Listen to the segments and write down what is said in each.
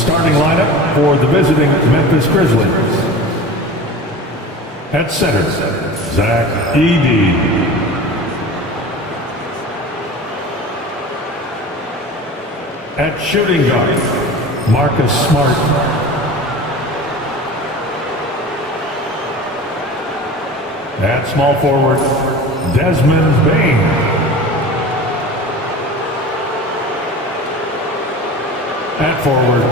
starting lineup for the visiting Memphis Grizzlies. At center, Zach Edey. At shooting guard, Marcus Smart. At small forward, Desmond Bane. At forward,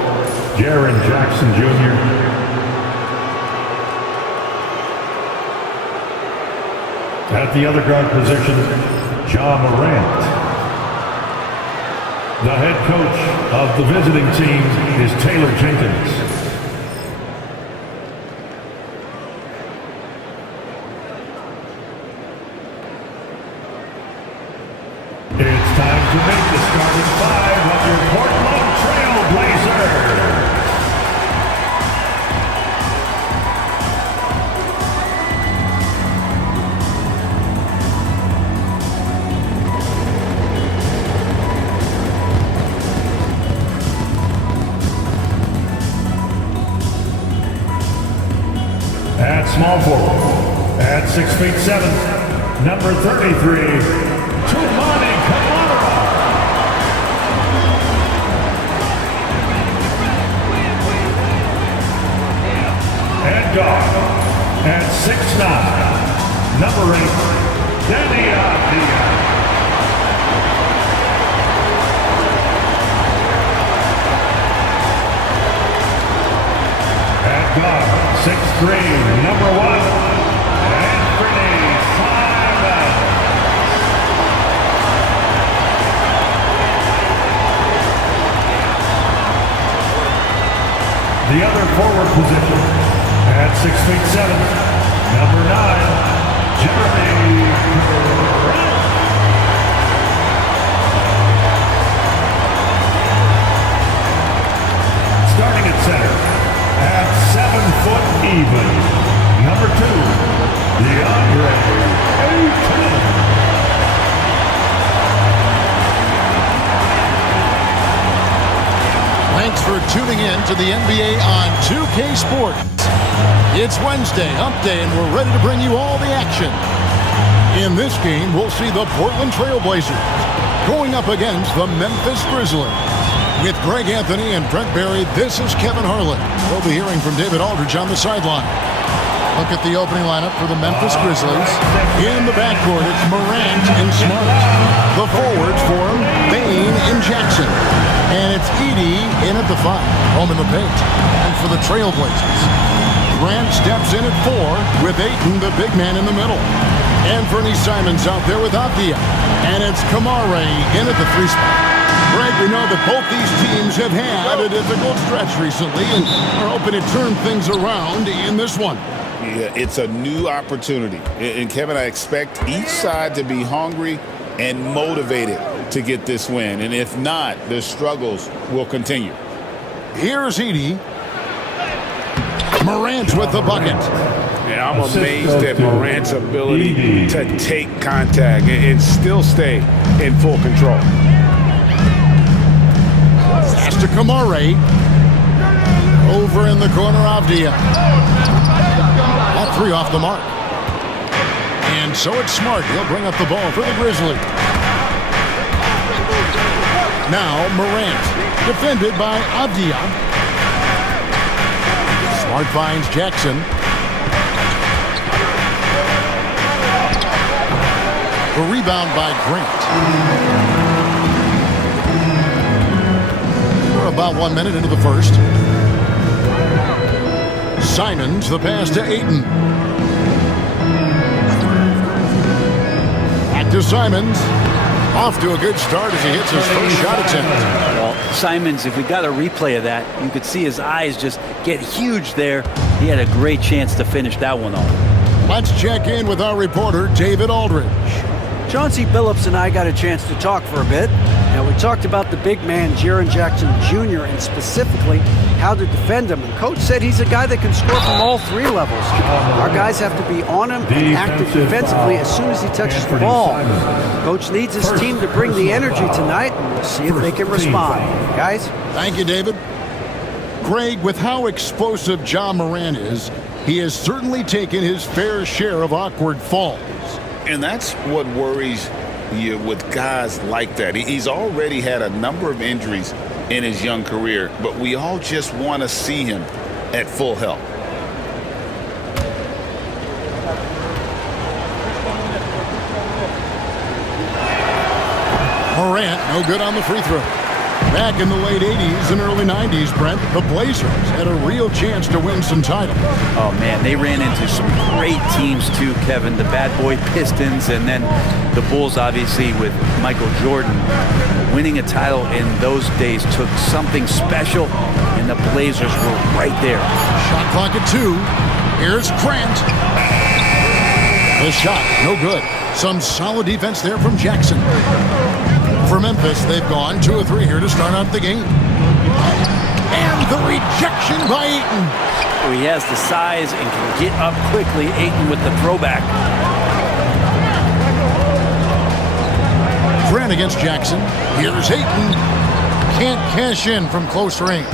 Jaren Jackson Jr. At the other guard position, Ja Morant. The head coach of the visiting team is Taylor Jenkins. It's time to make the starting five of your Portland Trail Blazers. At small forward, at 6'7", number 33, Toumani Camara. At guard, at 6'9", number 8, Danny Avdija. At guard, 6'3", number 1, Anthony Simons. The other forward position, at 6'7", number 9, Jeremy Grant. Starting at center, at 7 foot even, number 2, DeAndre Ayton. Thanks for tuning in to the NBA on 2K Sports. It's Wednesday, Hump Day, and we're ready to bring you all the action. In this game, we'll see the Portland Trail Blazers going up against the Memphis Grizzlies. With Greg Anthony and Brent Barry, this is Kevin Harlan. We'll be hearing from David Aldridge on the sideline. Look at the opening lineup for the Memphis Grizzlies. In the backcourt, it's Morant and Smart. The forwards form Bane and Jackson. And it's Edey in at the 5, home in the paint. And for the Trailblazers, Grant steps in at 4 with Ayton, the big man, in the middle. Anthony Simons out there with Avdija. And it's Camara in at the 3 spot. Greg, we know that both these teams have had a difficult stretch recently and are hoping to turn things around in this one. Yeah, it's a new opportunity. And Kevin, I expect each side to be hungry and motivated to get this win. And if not, the struggles will continue. Here's Edey. Morant with the bucket. Yeah, I'm amazed at Morant's ability to take contact and still stay in full control. Pass to Camara. Over in the corner, Avdija. That 3 off the mark. And so it's Smart. He'll bring up the ball for the Grizzlies. Now Morant, defended by Avdija. Smart finds Jackson. A rebound by Grant. We're about 1 minute into the first. Simons, the pass to Ayton. Back to Simons. Off to a good start as he hits his first shot attempt. Well, Simons, if we got a replay of that, you could see his eyes just get huge there. He had a great chance to finish that one off. Let's check in with our reporter, David Aldridge. Chauncey Billups and I got a chance to talk for a bit. Now, we talked about the big man, Jaren Jackson Jr., and specifically how to defend him. And Coach said he's a guy that can score from all 3 levels. Our guys have to be on him and active defensively as soon as he touches the ball. Coach needs his team to bring the energy tonight, and we'll see if they can respond. Guys? Thank you, David. Greg, with how explosive Ja Morant is, he has certainly taken his fair share of awkward falls. And that's what worries you with guys like that. He's already had a number of injuries in his young career, but we all just want to see him at full health. Morant, no good on the free throw. Back in the late 80s and early 90s, Brent, the Blazers had a real chance to win some titles. Oh, man, they ran into some great teams, too, Kevin. The bad boy Pistons and then the Bulls, obviously, with Michael Jordan. Winning a title in those days took something special, and the Blazers were right there. Shot clock at 2. Here's Grant. The shot, no good. Some solid defense there from Jackson. For Memphis, they've gone 2 of 3 here to start out the game. And the rejection by Ayton. He has the size and can get up quickly. Ayton with the throwback. Grant against Jackson. Here's Ayton. Can't cash in from close range.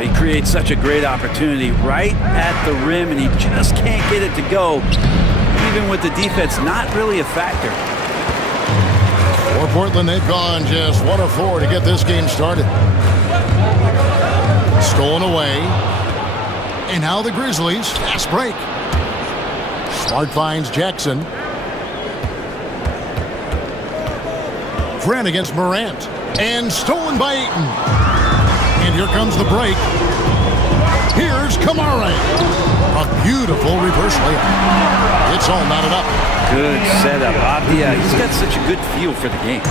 He creates such a great opportunity right at the rim, and he just can't get it to go. Even with the defense not really a factor. For Portland, they've gone just 1 of 4 to get this game started. Stolen away. And now the Grizzlies. Fast break. Smart finds Jackson. Grant against Morant. And stolen by Ayton. And here comes the break. Here's Kamara. A beautiful reverse layup. It's all knotted up. Good setup. Abdia, he's got such a good feel for the game.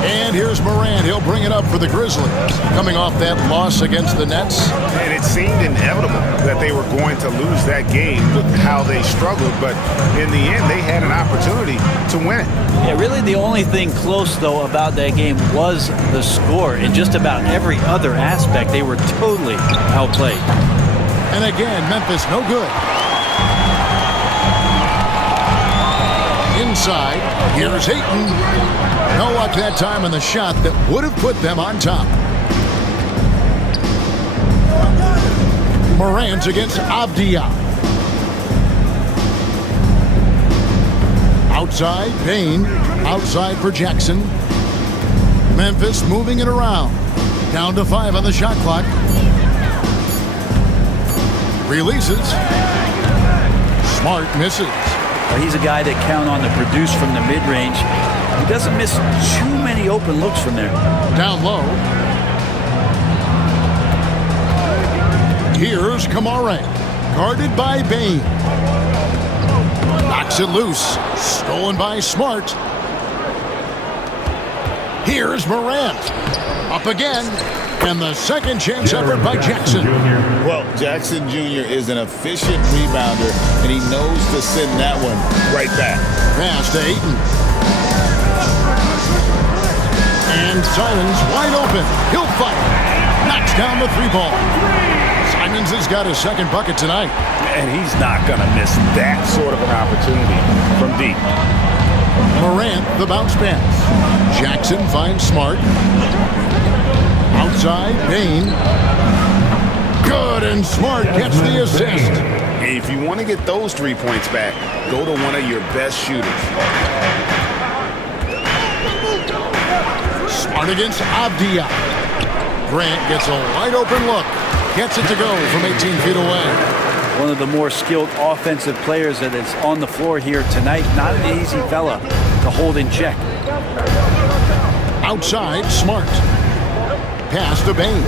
And here's Morant. He'll bring it up for the Grizzlies. Coming off that loss against the Nets. And it seemed inevitable that they were going to lose that game with how they struggled. But in the end, they had an opportunity to win it. Yeah, really the only thing close, though, about that game was the score. In just about every other aspect, they were totally outplayed. And again, Memphis no good. Inside, here's Ayton. No luck that time on the shot that would have put them on top. Morant against Abdia. Outside, Payne. Outside for Jackson. Memphis moving it around. Down to 5 on the shot clock. Releases. Smart misses. He's a guy that count on to produce from the mid-range. He doesn't miss too many open looks from there. Down low. Here's Kamara. Guarded by Bain. Knocks it loose. Stolen by Smart. Here's Morant. Up again. And the second chance effort by Jackson. Well, Jackson Jr. is an efficient rebounder, and he knows to send that one right back. Pass to Ayton. And Simons wide open. He'll fight. Knocks down the 3-ball. Simons has got his second bucket tonight. And he's not going to miss that sort of an opportunity from deep. Morant, the bounce pass. Jackson finds Smart. Outside, Payne. Good, and Smart gets the assist. If you want to get those 3 points back, go to one of your best shooters. Smart against Abdia. Grant gets a wide open look. Gets it to go from 18 feet away. One of the more skilled offensive players that is on the floor here tonight. Not an easy fella to hold in check. Outside, Smart. Pass to Bain.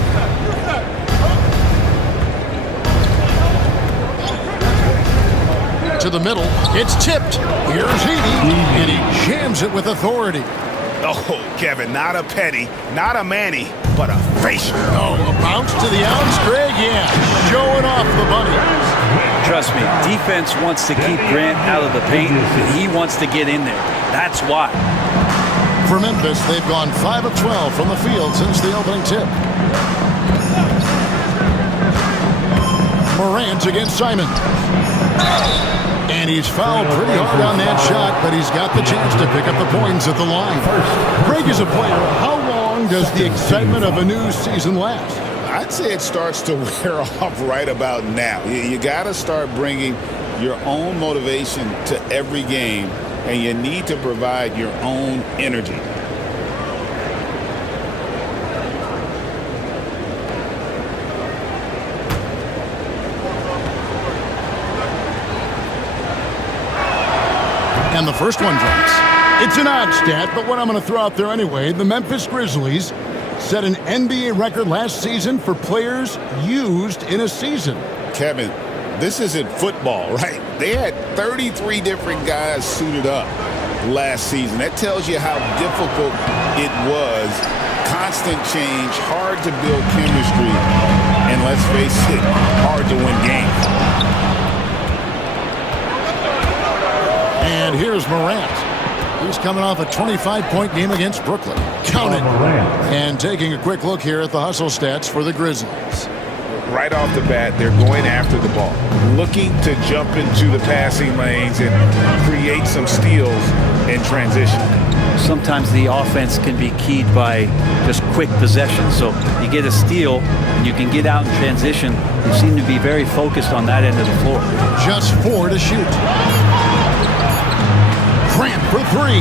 To the middle. It's tipped. Here's Heaney. And he jams it with authority. Oh, Kevin, not a petty, not a Manny, but a facial. Oh, a bounce to the ounce, Greg. Yeah, showing off the bunny. Trust me, defense wants to keep Grant out of the paint, and he wants to get in there. That's why. For Memphis, they've gone 5 of 12 from the field since the opening tip. Morant against Simon. And he's fouled pretty hard on that shot, but he's got the chance to pick up the points at the line. Craig is a player. How long does the excitement of a new season last? I'd say it starts to wear off right about now. You got to start bringing your own motivation to every game, and you need to provide your own energy. And the first one drops. It's an odd stat, but what I'm going to throw out there anyway, the Memphis Grizzlies set an NBA record last season for players used in a season. Kevin, this isn't football, right? They had 33 different guys suited up last season. That tells you how difficult it was. Constant change, hard to build chemistry, and let's face it, hard to win games. And here's Morant. He's coming off a 25-point game against Brooklyn. Count it. And taking a quick look here at the hustle stats for the Grizzlies. Right off the bat, they're going after the ball, looking to jump into the passing lanes and create some steals in transition. Sometimes the offense can be keyed by just quick possession. So you get a steal and you can get out in transition. They seem to be very focused on that end of the floor. Just 4 to shoot. Grant for 3.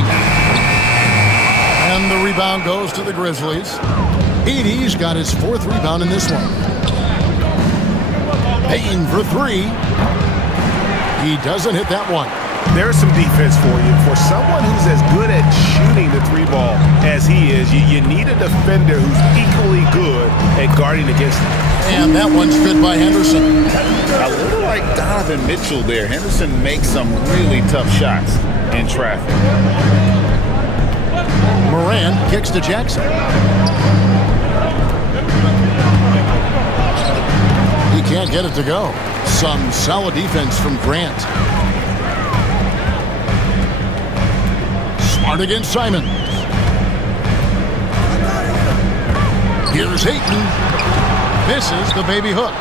And the rebound goes to the Grizzlies. Edey's got his 4th rebound in this one. Payne for 3. He doesn't hit that one. There's some defense for you. For someone who's as good at shooting the 3-ball as he is, you need a defender who's equally good at guarding against him. And that one's good by Henderson. A little like Donovan Mitchell there. Henderson makes some really tough shots in traffic. Moran kicks to Jackson. He can't get it to go. Some solid defense from Grant. Smart against Simon. Here's Ayton. Misses the baby hook.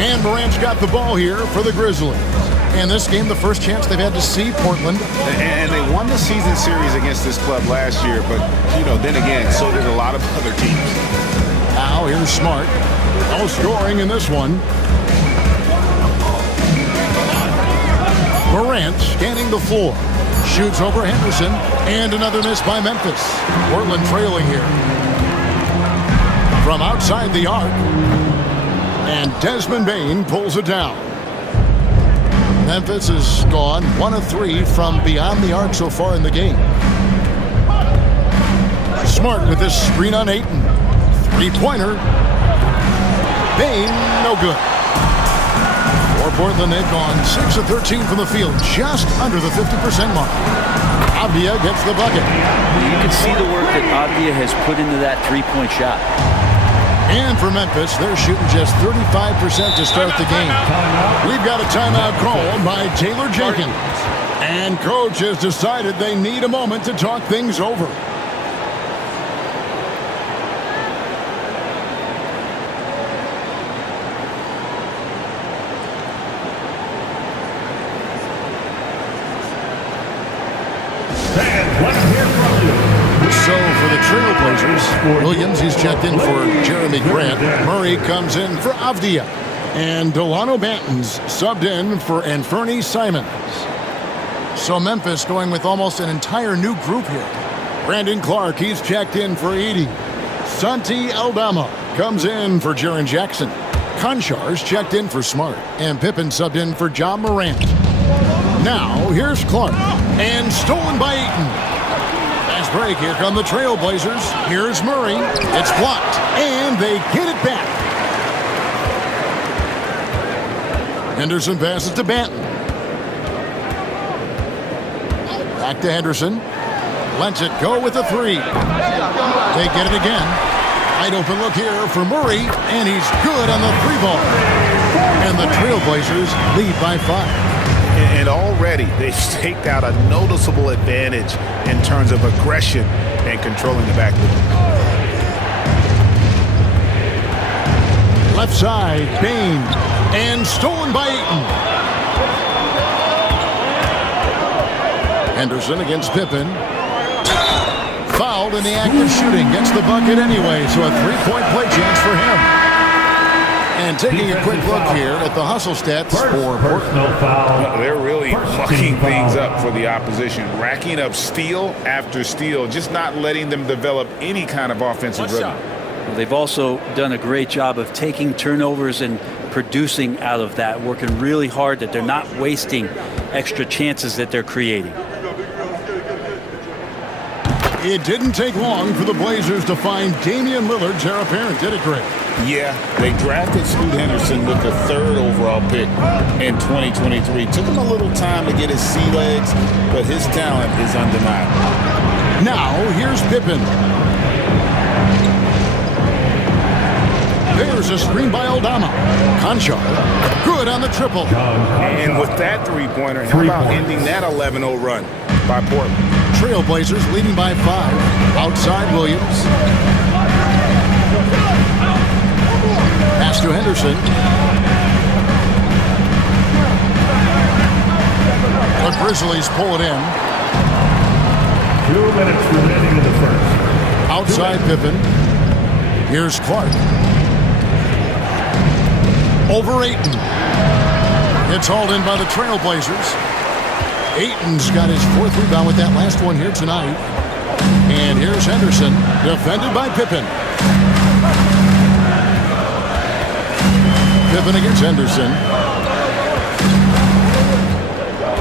And Morant's got the ball here for the Grizzlies. And this game, the first chance they've had to see Portland. And they won the season series against this club last year, but, then again, so did a lot of other teams. Now here's Smart. No scoring in this one. Morant scanning the floor. Shoots over Henderson. And another miss by Memphis. Portland trailing here. From outside the arc. And Desmond Bane pulls it down. Memphis has gone 1 of 3 from beyond the arc so far in the game. Smart with this screen on Ayton. 3-pointer. Bane, no good. For Portland, they've gone 6 of 13 from the field, just under the 50% mark. Avdia gets the bucket. You can see the work that Avdia has put into that 3-point shot. And for Memphis, they're shooting just 35% to start the game. We've got a timeout called by Taylor Jenkins. And coach has decided they need a moment to talk things over. So for the Trailblazers, Williams, he's checked in for Jeremy Grant. Murray comes in for Avdia. And Delano Banton's subbed in for Anferny Simons. So Memphis going with almost an entire new group here. Brandon Clark, he's checked in for Edey. Santi Aldama comes in for Jaren Jackson. Konchar's checked in for Smart. And Pippen subbed in for John Morant. Now, here's Clark. And stolen by Ayton. Fast break. Here come the Trailblazers. Here's Murray. It's blocked. And they get it back. Henderson passes to Banton. Back to Henderson. Lets it go with a 3. They get it again. Wide open look here for Murray. And he's good on the 3-ball. And the Trailblazers lead by 5. And already they've staked out a noticeable advantage in terms of aggression and controlling the backcourt. Left side, Bane. And stolen by Ayton. Henderson against Pippen. Fouled in the act of shooting. Gets the bucket anyway, so a three-point play chance for him. And taking a quick look here at the hustle stats for Portland. They're really mucking things up for the opposition, racking up steal after steal, just not letting them develop any kind of offensive rhythm. Well, they've also done a great job of taking turnovers and producing out of that, working really hard that they're not wasting extra chances that they're creating. It didn't take long for the Blazers to find Damian Lillard's heir apparent, did it, Greg? Yeah, they drafted Scoot Henderson with the 3rd overall pick in 2023. Took him a little time to get his sea legs, but his talent is undeniable. Now, here's Pippen. There's a screen by Aldama. Conchar, good on the triple. And with that three-pointer, how about ending that 11-0 run by Portland? Trailblazers leading by 5. Outside Williams. Pass to Henderson. The Grizzlies pull it in. 2 minutes remaining in the first. Outside Pippen. Here's Clark. Over Ayton. It's hauled in by the Trailblazers. Ayton's got his 4th rebound with that last one here tonight. And here's Henderson, defended by Pippen. Pippen against Henderson.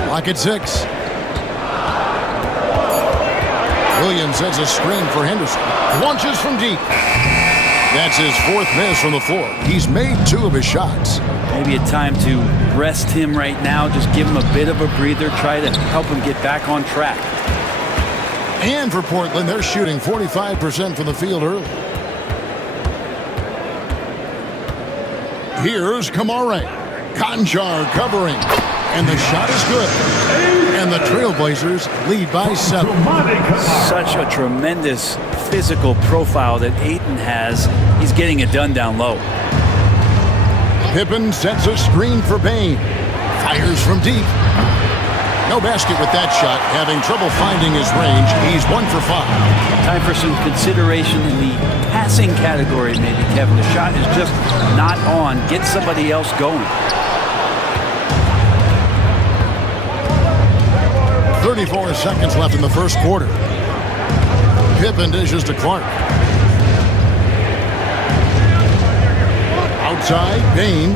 Lock at 6. Williams sets a screen for Henderson. Launches from deep. That's his 4th miss from the floor. He's made 2 of his shots. Maybe a time to rest him right now. Just give him a bit of a breather. Try to help him get back on track. And for Portland, they're shooting 45% from the field early. Here's Kamare. Conchar covering. And the shot is good. And the Trailblazers lead by 7. Such a tremendous physical profile that Ayton has. He's getting it done down low. Pippen sets a screen for Bane. Fires from deep. No basket with that shot. Having trouble finding his range. He's 1 for 5. Time for some consideration in the passing category, maybe, Kevin. The shot is just not on. Get somebody else going. 34 seconds left in the first quarter. Pippen dishes to Clark. Outside, Bane.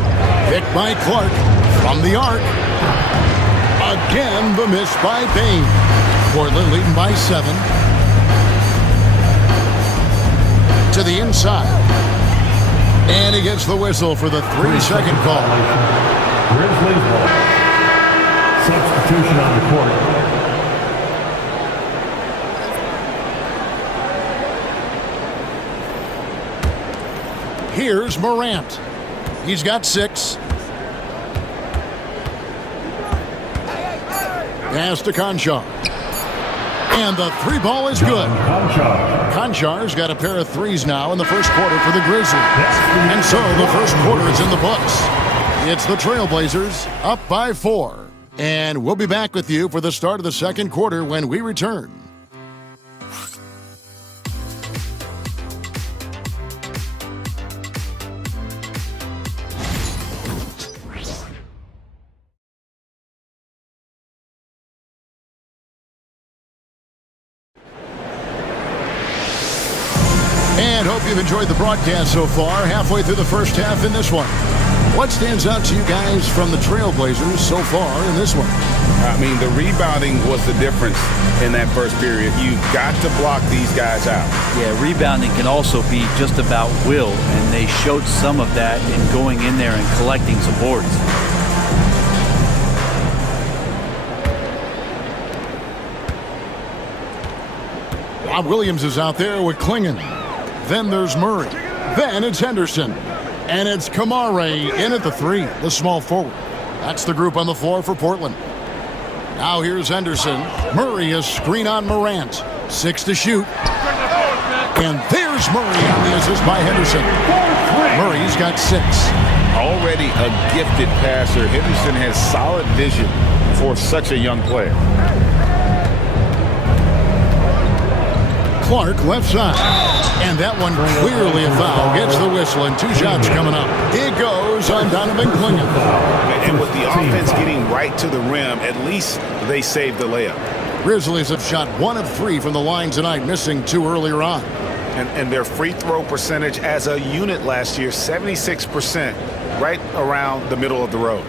Picked by Clark from the arc. Again, the miss by Bane. Portland leading by 7. To the inside. And he gets the whistle for the 3-second call. Grizzlies ball. Substitution on the court. Here's Morant. He's got 6. Pass to Conchar. And the 3 ball is good. Conchar's got a pair of 3s now in the first quarter for the Grizzlies. And so the first quarter is in the books. It's the Trailblazers up by 4. And we'll be back with you for the start of the second quarter when we return. And hope you've enjoyed the broadcast so far, halfway through the first half in this one. What stands out to you guys from the Trailblazers so far in this one? I mean, the rebounding was the difference in that first period. You've got to block these guys out. Yeah, rebounding can also be just about will, and they showed some of that in going in there and collecting some boards. Bob Williams is out there with Klingon. Then there's Murray. Then it's Henderson. And it's Kamare in at the 3, the small forward. That's the group on the floor for Portland. Now here's Henderson. Murray a screen on Morant. 6 to shoot. And there's Murray on the assist by Henderson. Murray's got 6. Already a gifted passer, Henderson has solid vision for such a young player. Clark, left side. And that one clearly a foul. Gets the whistle, and 2 shots coming up. It goes on Donovan Clingan. And with the offense getting right to the rim, at least they saved the layup. Grizzlies have shot 1 of 3 from the line tonight, missing 2 earlier on. And their free throw percentage as a unit last year, 76%, right around the middle of the road.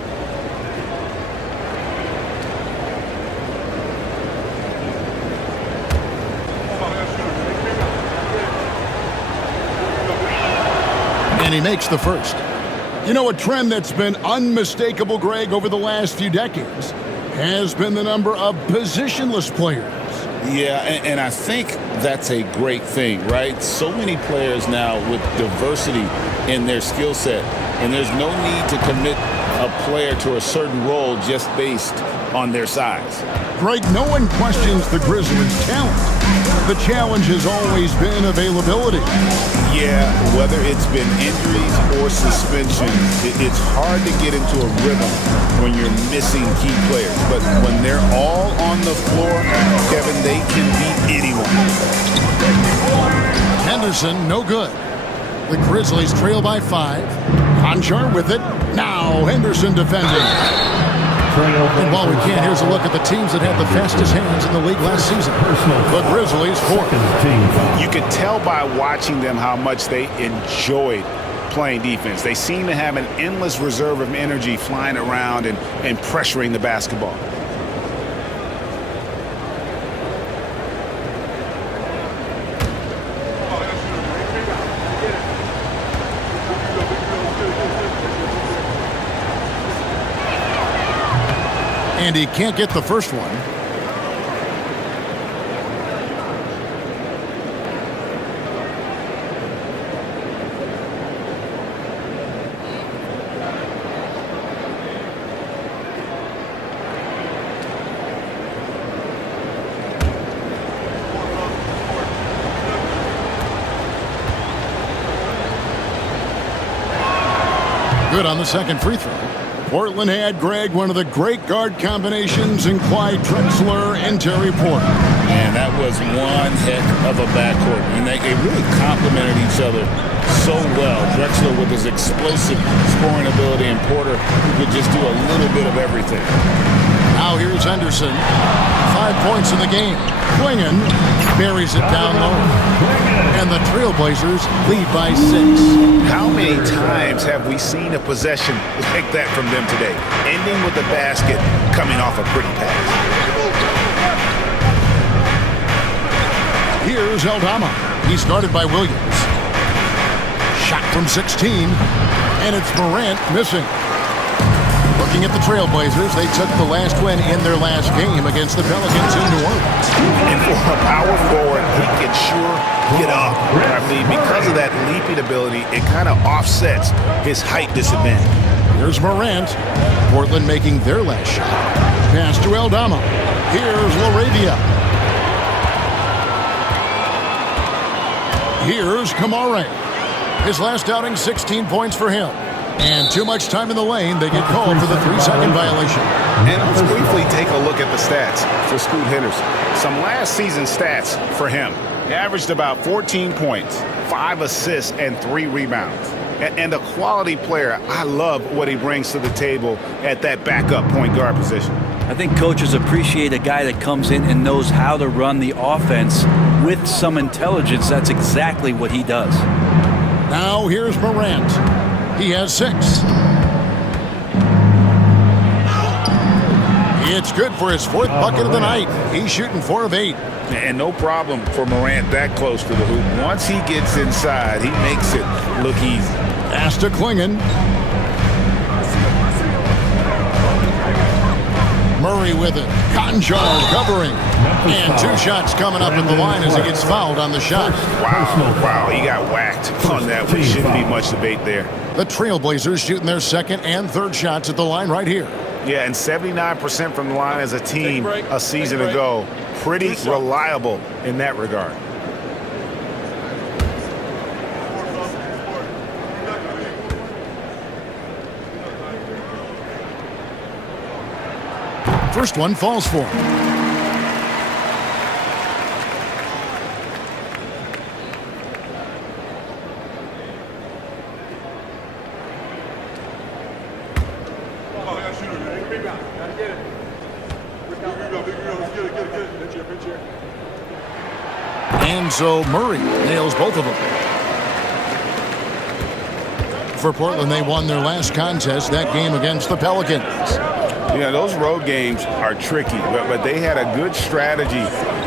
And he makes the first. You know, a trend that's been unmistakable, Greg, over the last few decades has been the number of positionless players. Yeah, and I think that's a great thing, right? So many players now with diversity in their skill set, and there's no need to commit a player to a certain role just based on their size. Greg, no one questions the Grizzlies' talent. The challenge has always been availability. Yeah, whether it's been injuries or suspension, it's hard to get into a rhythm when you're missing key players. But when they're all on the floor, Kevin, they can beat anyone. Henderson, no good. The Grizzlies trail by 5. Conchar with it. Now Henderson defending. And while we can't, here's a look at the teams that had the fastest hands in the league last season. The Grizzlies, 4th. You could tell by watching them how much they enjoyed playing defense. They seem to have an endless reserve of energy flying around and pressuring the basketball. And he can't get the first one. Good on the second free throw. Portland had, Greg, one of the great guard combinations in Clyde Drexler and Terry Porter. And that was one heck of a backcourt. And they really complemented each other so well. Drexler with his explosive scoring ability and Porter who could just do a little bit of everything. Now here's Henderson. 5 points in the game. Clingan buries it down low. And the Trailblazers lead by 6. How many times have we seen a possession like that from them today? Ending with the basket coming off a pretty pass. Here's Aldama. He's guarded by Williams. Shot from 16. And it's Morant missing. Looking at the Trailblazers, they took the last win in their last game against the Pelicans in New Orleans. And for a power forward, he can sure get up. I mean, because of that leaping ability, it kind of offsets his height disadvantage. Here's Morant. Portland making their last shot. Pass to Aldama. Here's LaRavia. Here's Kamare. His last outing, 16 points for him. And too much time in the lane, they get called for the 3-second violation. And let's briefly take a look at the stats for Scoot Henderson. Some last season stats for him. He averaged about 14 points, 5 assists, and 3 rebounds. And a quality player. I love what he brings to the table at that backup point guard position. I think coaches appreciate a guy that comes in and knows how to run the offense with some intelligence. That's exactly what he does. Now here's Morant. He has 6. It's good for his 4th bucket of the night. He's shooting 4 of 8. And no problem for Morant that close to the hoop. Once he gets inside, he makes it look easy. Pass to Clingan. Murray with it. Conchar covering. And 2 shots coming up at the line as he gets fouled on the shot. Wow, he got whacked on that one. Shouldn't be much debate there. The Trailblazers shooting their 2nd and 3rd shots at the line right here. Yeah, and 79% from the line as a team a season ago. Pretty reliable in that regard. First one falls for him. And so Murray nails both of them. For Portland, they won their last contest, that game against the Pelicans. Yeah, those road games are tricky, but they had a good strategy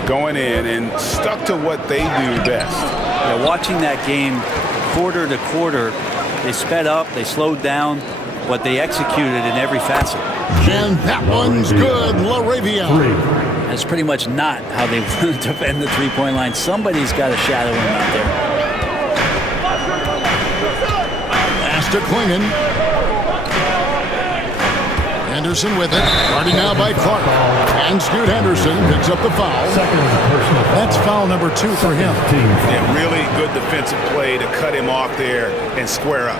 going in and stuck to what they do best. Yeah, watching that game quarter to quarter, they sped up, they slowed down, but they executed in every facet. And that one's good, LaRavia. That's pretty much not how they defend the three-point line. Somebody's got to shadow him out there. Pass to Klingon. Henderson with it. Guarded now by Clark. And Scoot Henderson picks up the foul. That's foul number 2 for him. Yeah, really good defensive play to cut him off there and square up.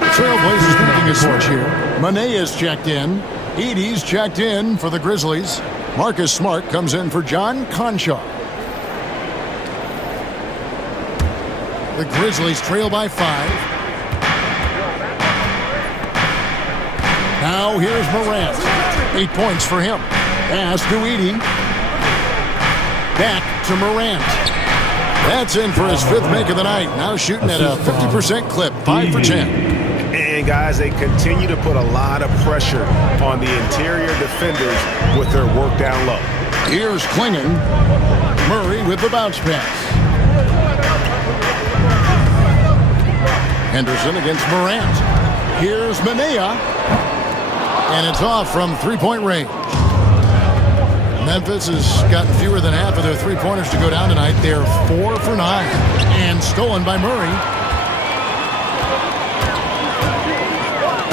The Trailblazers making a switch here. Manea's checked in. Edey's checked in for the Grizzlies. Marcus Smart comes in for John Conchar. The Grizzlies trail by 5. Now here's Morant. 8 points for him. Pass to Edey. Back to Morant. That's in for his 5th make of the night. Now shooting at a 50% clip. 5 for 10. And guys, they continue to put a lot of pressure on the interior defenders with their work down low. Here's Klingon. Murray with the bounce pass. Henderson against Morant. Here's Manea. And it's off from three-point range. Memphis has gotten fewer than half of their three-pointers to go down tonight. They're 4 for 9. And stolen by Murray.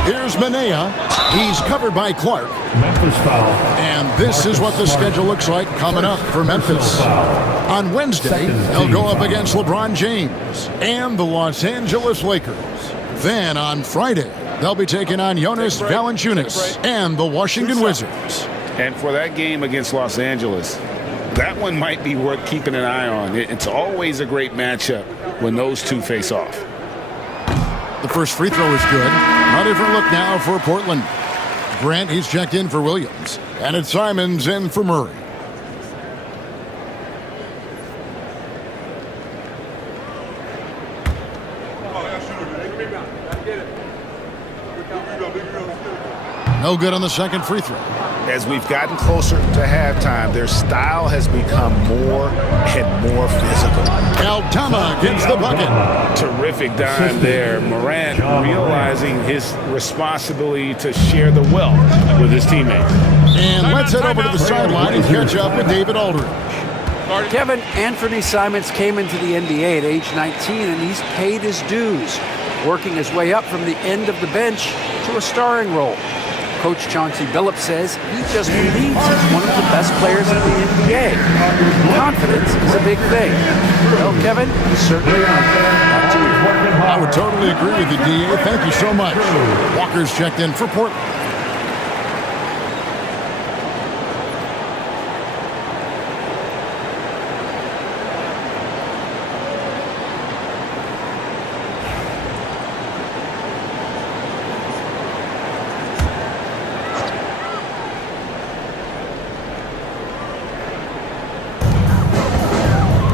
Here's Manea. He's covered by Clark. Memphis foul. And this is what the schedule looks like coming up for Memphis. On Wednesday, they'll go up against LeBron James and the Los Angeles Lakers. Then on Friday, they'll be taking on Jonas Valanciunas and the Washington Wizards. And for that game against Los Angeles, that one might be worth keeping an eye on. It's always a great matchup when those two face off. The first free throw is good. A different look now for Portland. Grant, he's checked in for Williams. And it's Simons in for Murray. No good on the second free throw. As we've gotten closer to halftime, their style has become more and more physical. Altama gets the bucket. Terrific dime there. Morant realizing his responsibility to share the wealth with his teammates. And let's head over to the sideline and catch up with David Aldridge. Kevin, Anthony Simons came into the NBA at age 19, and he's paid his dues, working his way up from the end of the bench to a starring role. Coach Chauncey Billups says he just believes he's one of the best players in the NBA. Confidence is a big thing. Well, Kevin, he's certainly on. Back to you. I would totally agree with you, D.A. Thank you so much. Walker's checked in for Portland.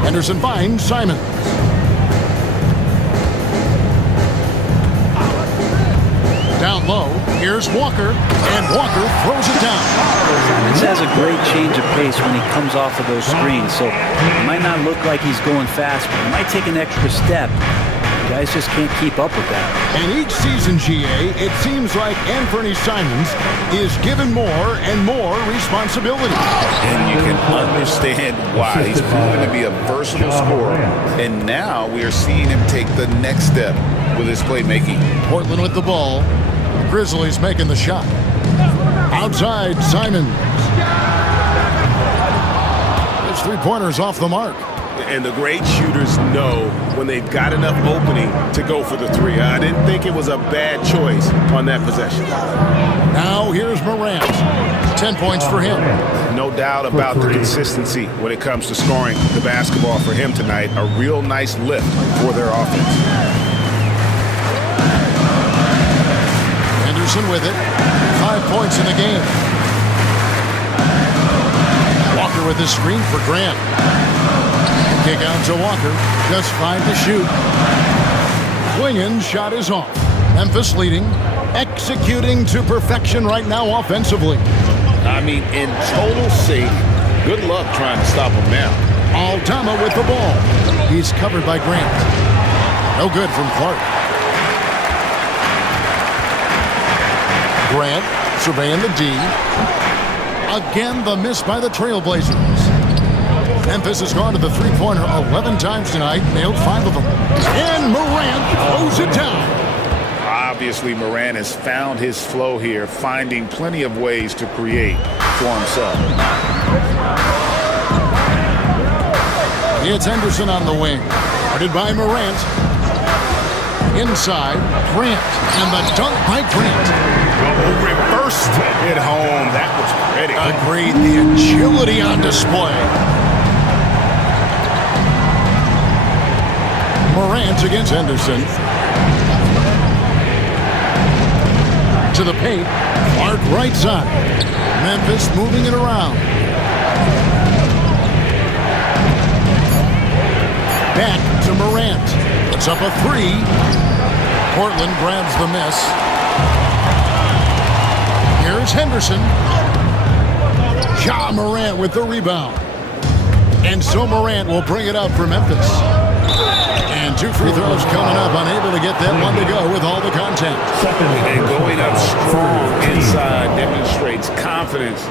Henderson finds Simons. Down low, here's Walker, and Walker throws it down. Simons has a great change of pace when he comes off of those screens, so it might not look like he's going fast, but he might take an extra step. Guys just can't keep up with that. And each season, GA, it seems like Anthony Simons is given more and more responsibility. And you can understand why. He's proven to be a versatile scorer. And now we are seeing him take the next step with his playmaking. Portland with the ball. Grizzlies making the shot. Outside, Simons. His three-pointer's off the mark. And the great shooters know when they've got enough opening to go for the three. I didn't think it was a bad choice on that possession. Now here's Morant. 10 points for him. No doubt about the consistency when it comes to scoring the basketball for him tonight. A real nice lift for their offense. Henderson with it. 5 points in the game. Walker with the screen for Grant. Kick out to Walker. Just 5 to shoot. Wingen's shot is off. Memphis leading. Executing to perfection right now offensively. I mean, in total sync. Good luck trying to stop him now. Aldama with the ball. He's covered by Grant. No good from Clark. Grant surveying the D. Again, the miss by the Trailblazers. Memphis has gone to the three-pointer 11 times tonight, nailed 5 of them. And Morant throws it down. Obviously, Morant has found his flow here, finding plenty of ways to create for himself. It's Henderson on the wing. Guarded by Morant. Inside, Grant. And the dunk by Grant. Reversed it home. That was pretty. Agreed. The agility on display. Morant against Henderson. To the paint. Clark right side. Memphis moving it around. Back to Morant. Puts up a 3. Portland grabs the miss. Here's Henderson. Ja Morant with the rebound. And so Morant will bring it up for Memphis. And 2 free throws coming up. Unable to get that one to go with all the contact. And going up strong inside demonstrates confidence.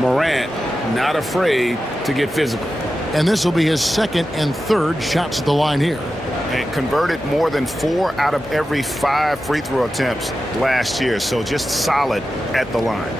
Morant not afraid to get physical. And this will be his second and third shots at the line here. And converted more than 4 out of every 5 free throw attempts last year. So just solid at the line.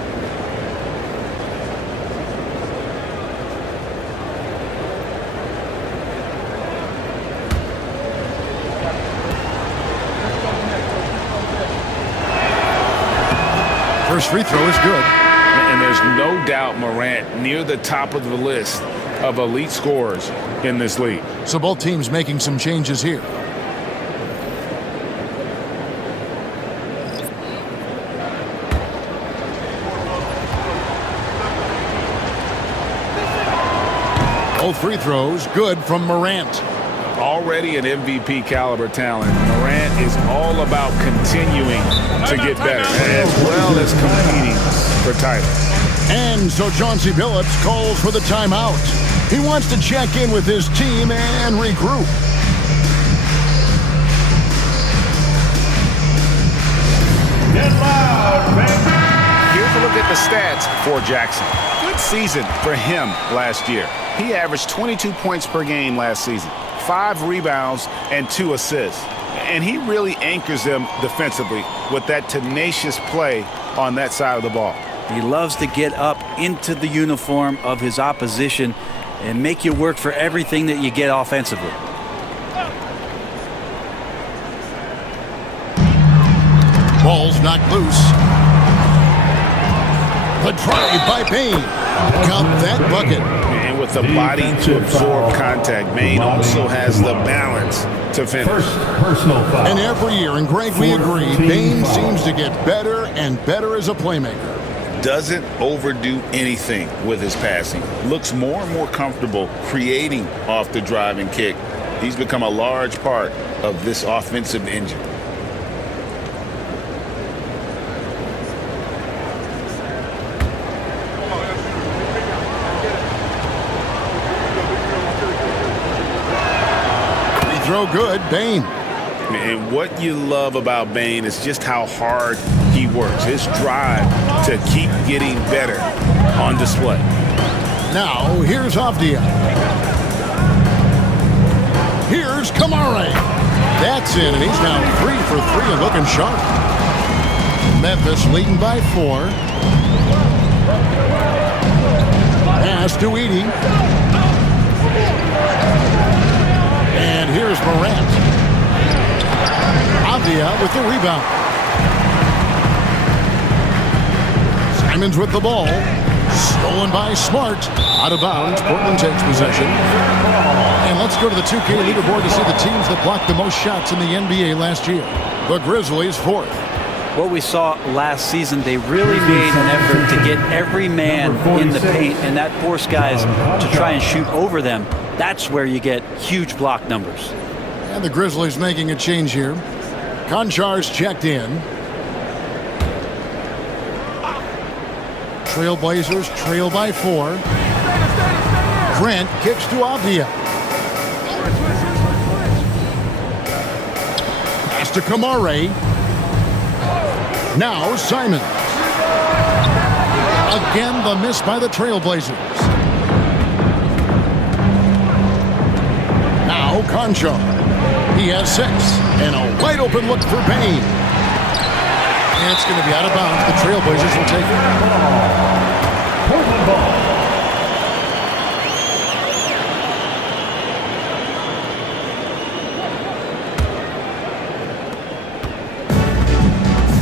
First free throw is good. And there's no doubt Morant near the top of the list of elite scorers in this league. So both teams making some changes here. Both free throws good from Morant. Already an MVP caliber talent, Morant is all about continuing to get better as well as competing for titles. And so Chauncey Billups calls for the timeout. He wants to check in with his team and regroup. Get loud, baby. Here's a look at the stats for Jackson. Good season for him last year. He averaged 22 points per game last season, 5 rebounds and 2 assists. And he really anchors them defensively with that tenacious play on that side of the ball. He loves to get up into the uniform of his opposition and make you work for everything that you get offensively. Ball's knocked loose. The drive by Bane. Count that bucket. And with the body to absorb contact, Bane also has the balance to finish. First personal foul. And every year, and Greg, we agree, Bane seems to get better and better as a playmaker. Doesn't overdo anything with his passing. Looks more and more comfortable creating off the drive and kick. He's become a large part of this offensive engine. Free throw good, Bane. And what you love about Bane is just how hard he works. His drive to keep getting better on display. Now, here's Avdia. Here's Kamara. That's in, and he's now 3 for 3 and looking sharp. Memphis leading by 4. Pass to Edey. And here's Morant. Avdia with the rebound. Simons with the ball. Stolen by Smart. Out of bounds. Portland takes possession. And let's go to the 2K leaderboard to see the teams that blocked the most shots in the NBA last year. The Grizzlies 4th. What we saw last season, they really made an effort to get every man in the paint, and that forced guys to try and shoot over them. That's where you get huge block numbers. And the Grizzlies making a change here. Konchar's checked in. Trailblazers trail by 4. Grant kicks to Avdia. Pass to Kamare. Now Simon. Again, the miss by the Trailblazers. Now Konchar. He has 6. And a wide open look for Payne. And it's going to be out of bounds. The Trailblazers will take it. Portland ball.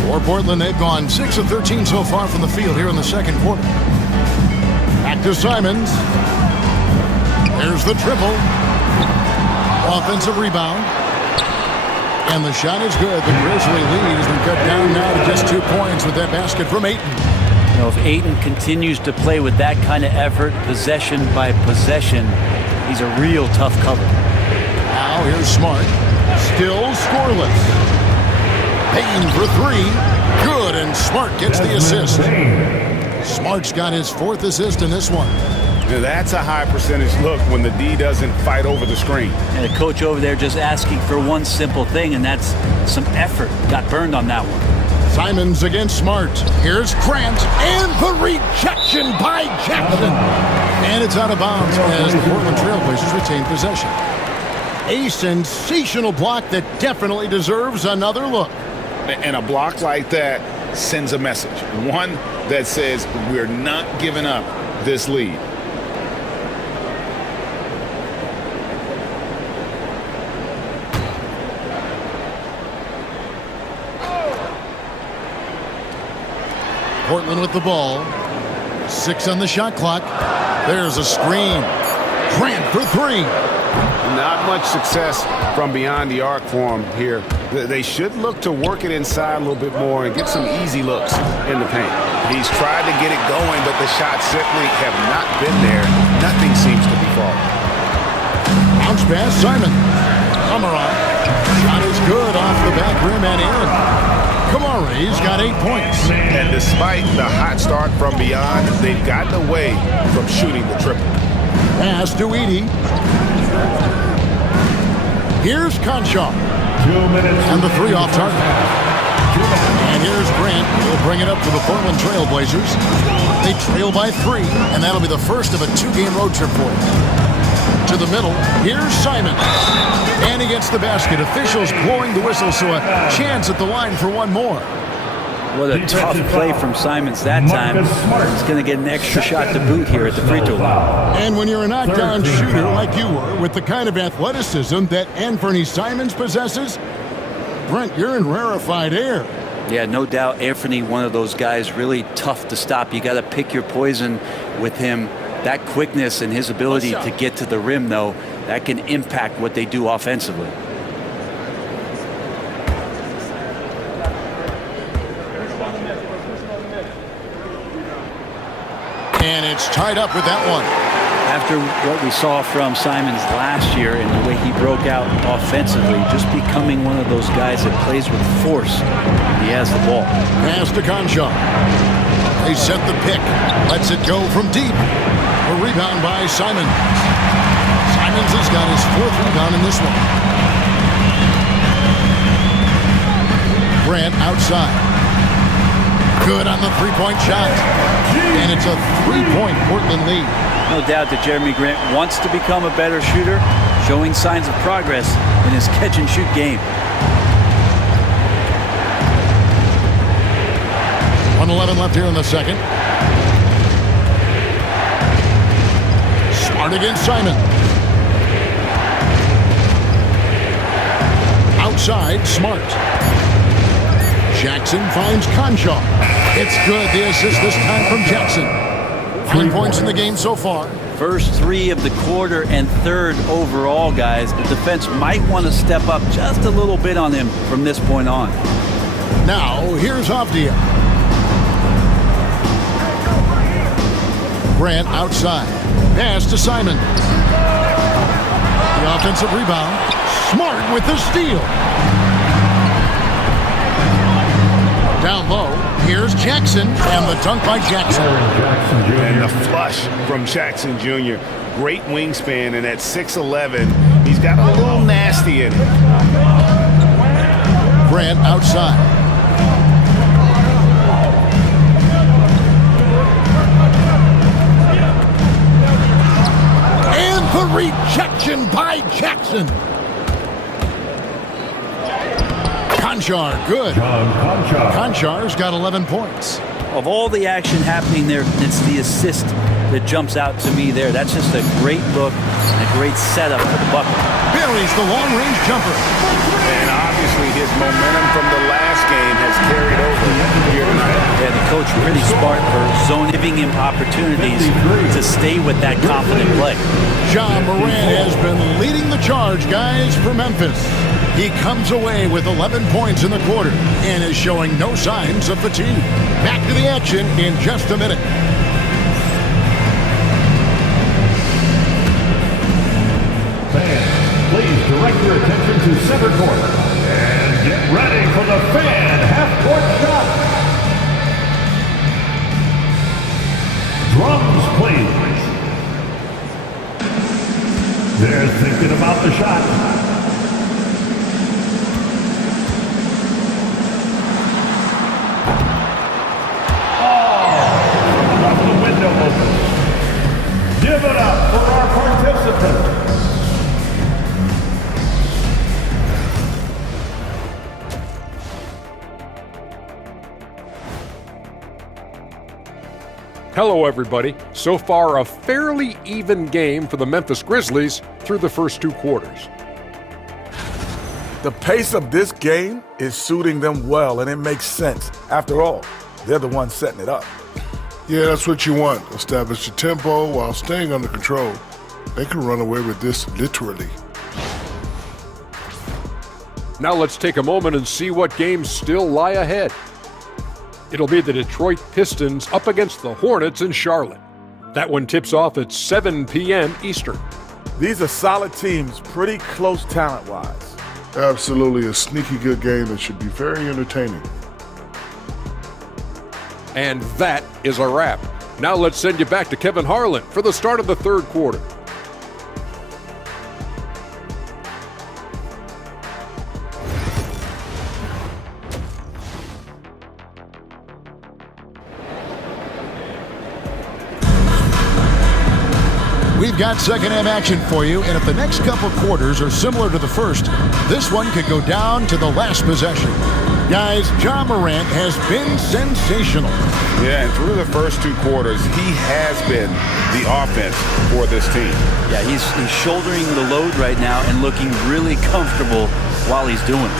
For Portland, they've gone 6 of 13 so far from the field here in the second quarter. Back to Simons. There's the triple. Offensive rebound. And the shot is good. The Grizzly lead has been cut down now to just 2 points with that basket from Ayton. You know, if Ayton continues to play with that kind of effort, possession by possession, he's a real tough cover. Now here's Smart. Still scoreless. Payne for 3. Good, and Smart gets the assist. Smart's got his 4th assist in this one. Now that's a high percentage look when the D doesn't fight over the screen. And the coach over there just asking for one simple thing, and that's some effort. Got burned on that one. Simons against Smart. Here's Grant, and the rejection by Jackson. And it's out of bounds as the Portland Trailblazers retain possession. A sensational block that definitely deserves another look. And a block like that sends a message. One that says we're not giving up this lead. Portland with the ball. 6 on the shot clock. There's a screen. Grant for 3. Not much success from beyond the arc for him here. They should look to work it inside a little bit more and get some easy looks in the paint. He's tried to get it going, but the shots simply have not been there. Nothing seems to be falling. Bounce pass, Simon. Kamara. Shot is good off the back rim and in. Kamare's got 8 points. And despite the hot start from beyond, they've gotten away from shooting the triple. Pass to Edey. Here's Konchar. 2 minutes. And the 3 off target. And here's Grant. He'll bring it up for the Portland Trailblazers. They trail by 3, and that'll be the first of a 2-game road trip for them. To the middle, here's Simon. And he gets the basket. Officials blowing the whistle, so a chance at the line for one more. What a tough play from Simons that time. He's going to get an extra shot to boot here at the free throw line. And when you're a knockdown shooter like you were, with the kind of athleticism that Anthony Simons possesses, Brent, you're in rarefied air. Yeah, no doubt Anthony, one of those guys really tough to stop. You got to pick your poison with him. That quickness and his ability to get to the rim, though, that can impact what they do offensively. And it's tied up with that one. After what we saw from Simons last year and the way he broke out offensively, just becoming one of those guys that plays with force when he has the ball. Pass to Konchar. They set the pick. Lets it go from deep. A rebound by Simon. Simons has got his 4th rebound in this one. Grant outside. Good on the 3-point shot. And it's a 3-point Portland lead. No doubt that Jeremy Grant wants to become a better shooter, showing signs of progress in his catch-and-shoot game. 1:11 left here in the second. Smart against Simon. Outside, Smart. Jackson finds Konchar. It's good. The assist this time from Jackson. 9 points in the game so far. First 3 of the quarter and 3rd overall, guys. The defense might want to step up just a little bit on him from this point on. Now, here's Avdia. Grant outside. Pass to Simon. The offensive rebound. Smart with the steal. Down low, here's Jackson, and the dunk by Jackson. And the flush from Jackson Jr. Great wingspan, and at 6'11", he's got a little nasty in it. Grant outside. And the rejection by Jackson. Conchar, good. Conchar's got 11 points. Of all the action happening there, it's the assist that jumps out to me there. That's just a great look and a great setup for the bucket. Buries the long-range jumper. And obviously his momentum from the last game has carried over here tonight. Yeah, the coach pretty smart for zone, giving him opportunities to stay with that confident play. Ja Morant has been leading the charge, guys, for Memphis. He comes away with 11 points in the quarter and is showing no signs of fatigue. Back to the action in just a minute. Fans, please direct your attention to center court and get ready for the fan half-court shot. Drums, please. They're thinking about the shot. Give it up for our participants. Hello, everybody. So far, a fairly even game for the Memphis Grizzlies through the first two quarters. The pace of this game is suiting them well, and it makes sense. After all, they're the ones setting it up. Yeah, that's what you want. Establish the tempo while staying under control. They can run away with this literally. Now let's take a moment and see what games still lie ahead. It'll be the Detroit Pistons up against the Hornets in Charlotte. That one tips off at 7 p.m. Eastern. These are solid teams, pretty close talent-wise. Absolutely a sneaky good game that should be very entertaining. And that is a wrap. Now let's send you back to Kevin Harlan for the start of the third quarter. We've got second-half action for you, and if the next couple quarters are similar to the first, this one could go down to the last possession. Guys, Ja Morant has been sensational. Yeah, and through the first two quarters, he has been the offense for this team. Yeah, he's shouldering the load right now and looking really comfortable while he's doing it.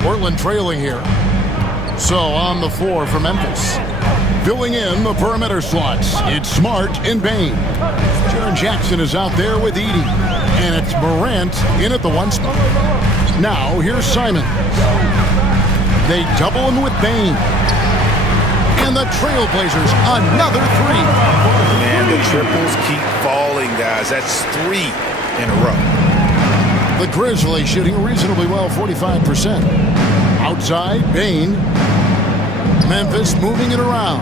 Portland trailing here. So on the floor for Memphis. Filling in the perimeter slots, it's Smart and Bain. Jaren Jackson is out there with Edey. And it's Morant in at the one spot. Now here's Simon. They double him with Bain. And the Trailblazers, another three. Man, the triples keep falling, guys. That's 3 in a row. The Grizzlies shooting reasonably well, 45%. Outside, Bain. Memphis moving it around.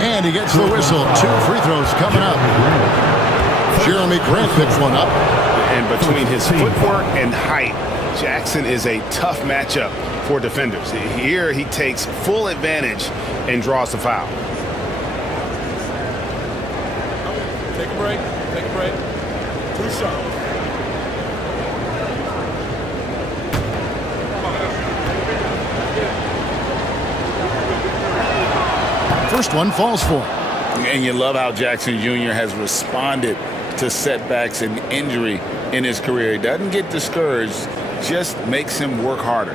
And he gets the whistle. 2 free throws coming up. Jeremy Grant picks one up. And between his footwork and height, Jackson is a tough matchup for defenders. Here he takes full advantage and draws the foul. Take a break. Take a break. 2 shots. First one falls for him. And you love how Jackson Jr. has responded to setbacks and injury in his career. He doesn't get discouraged, just makes him work harder.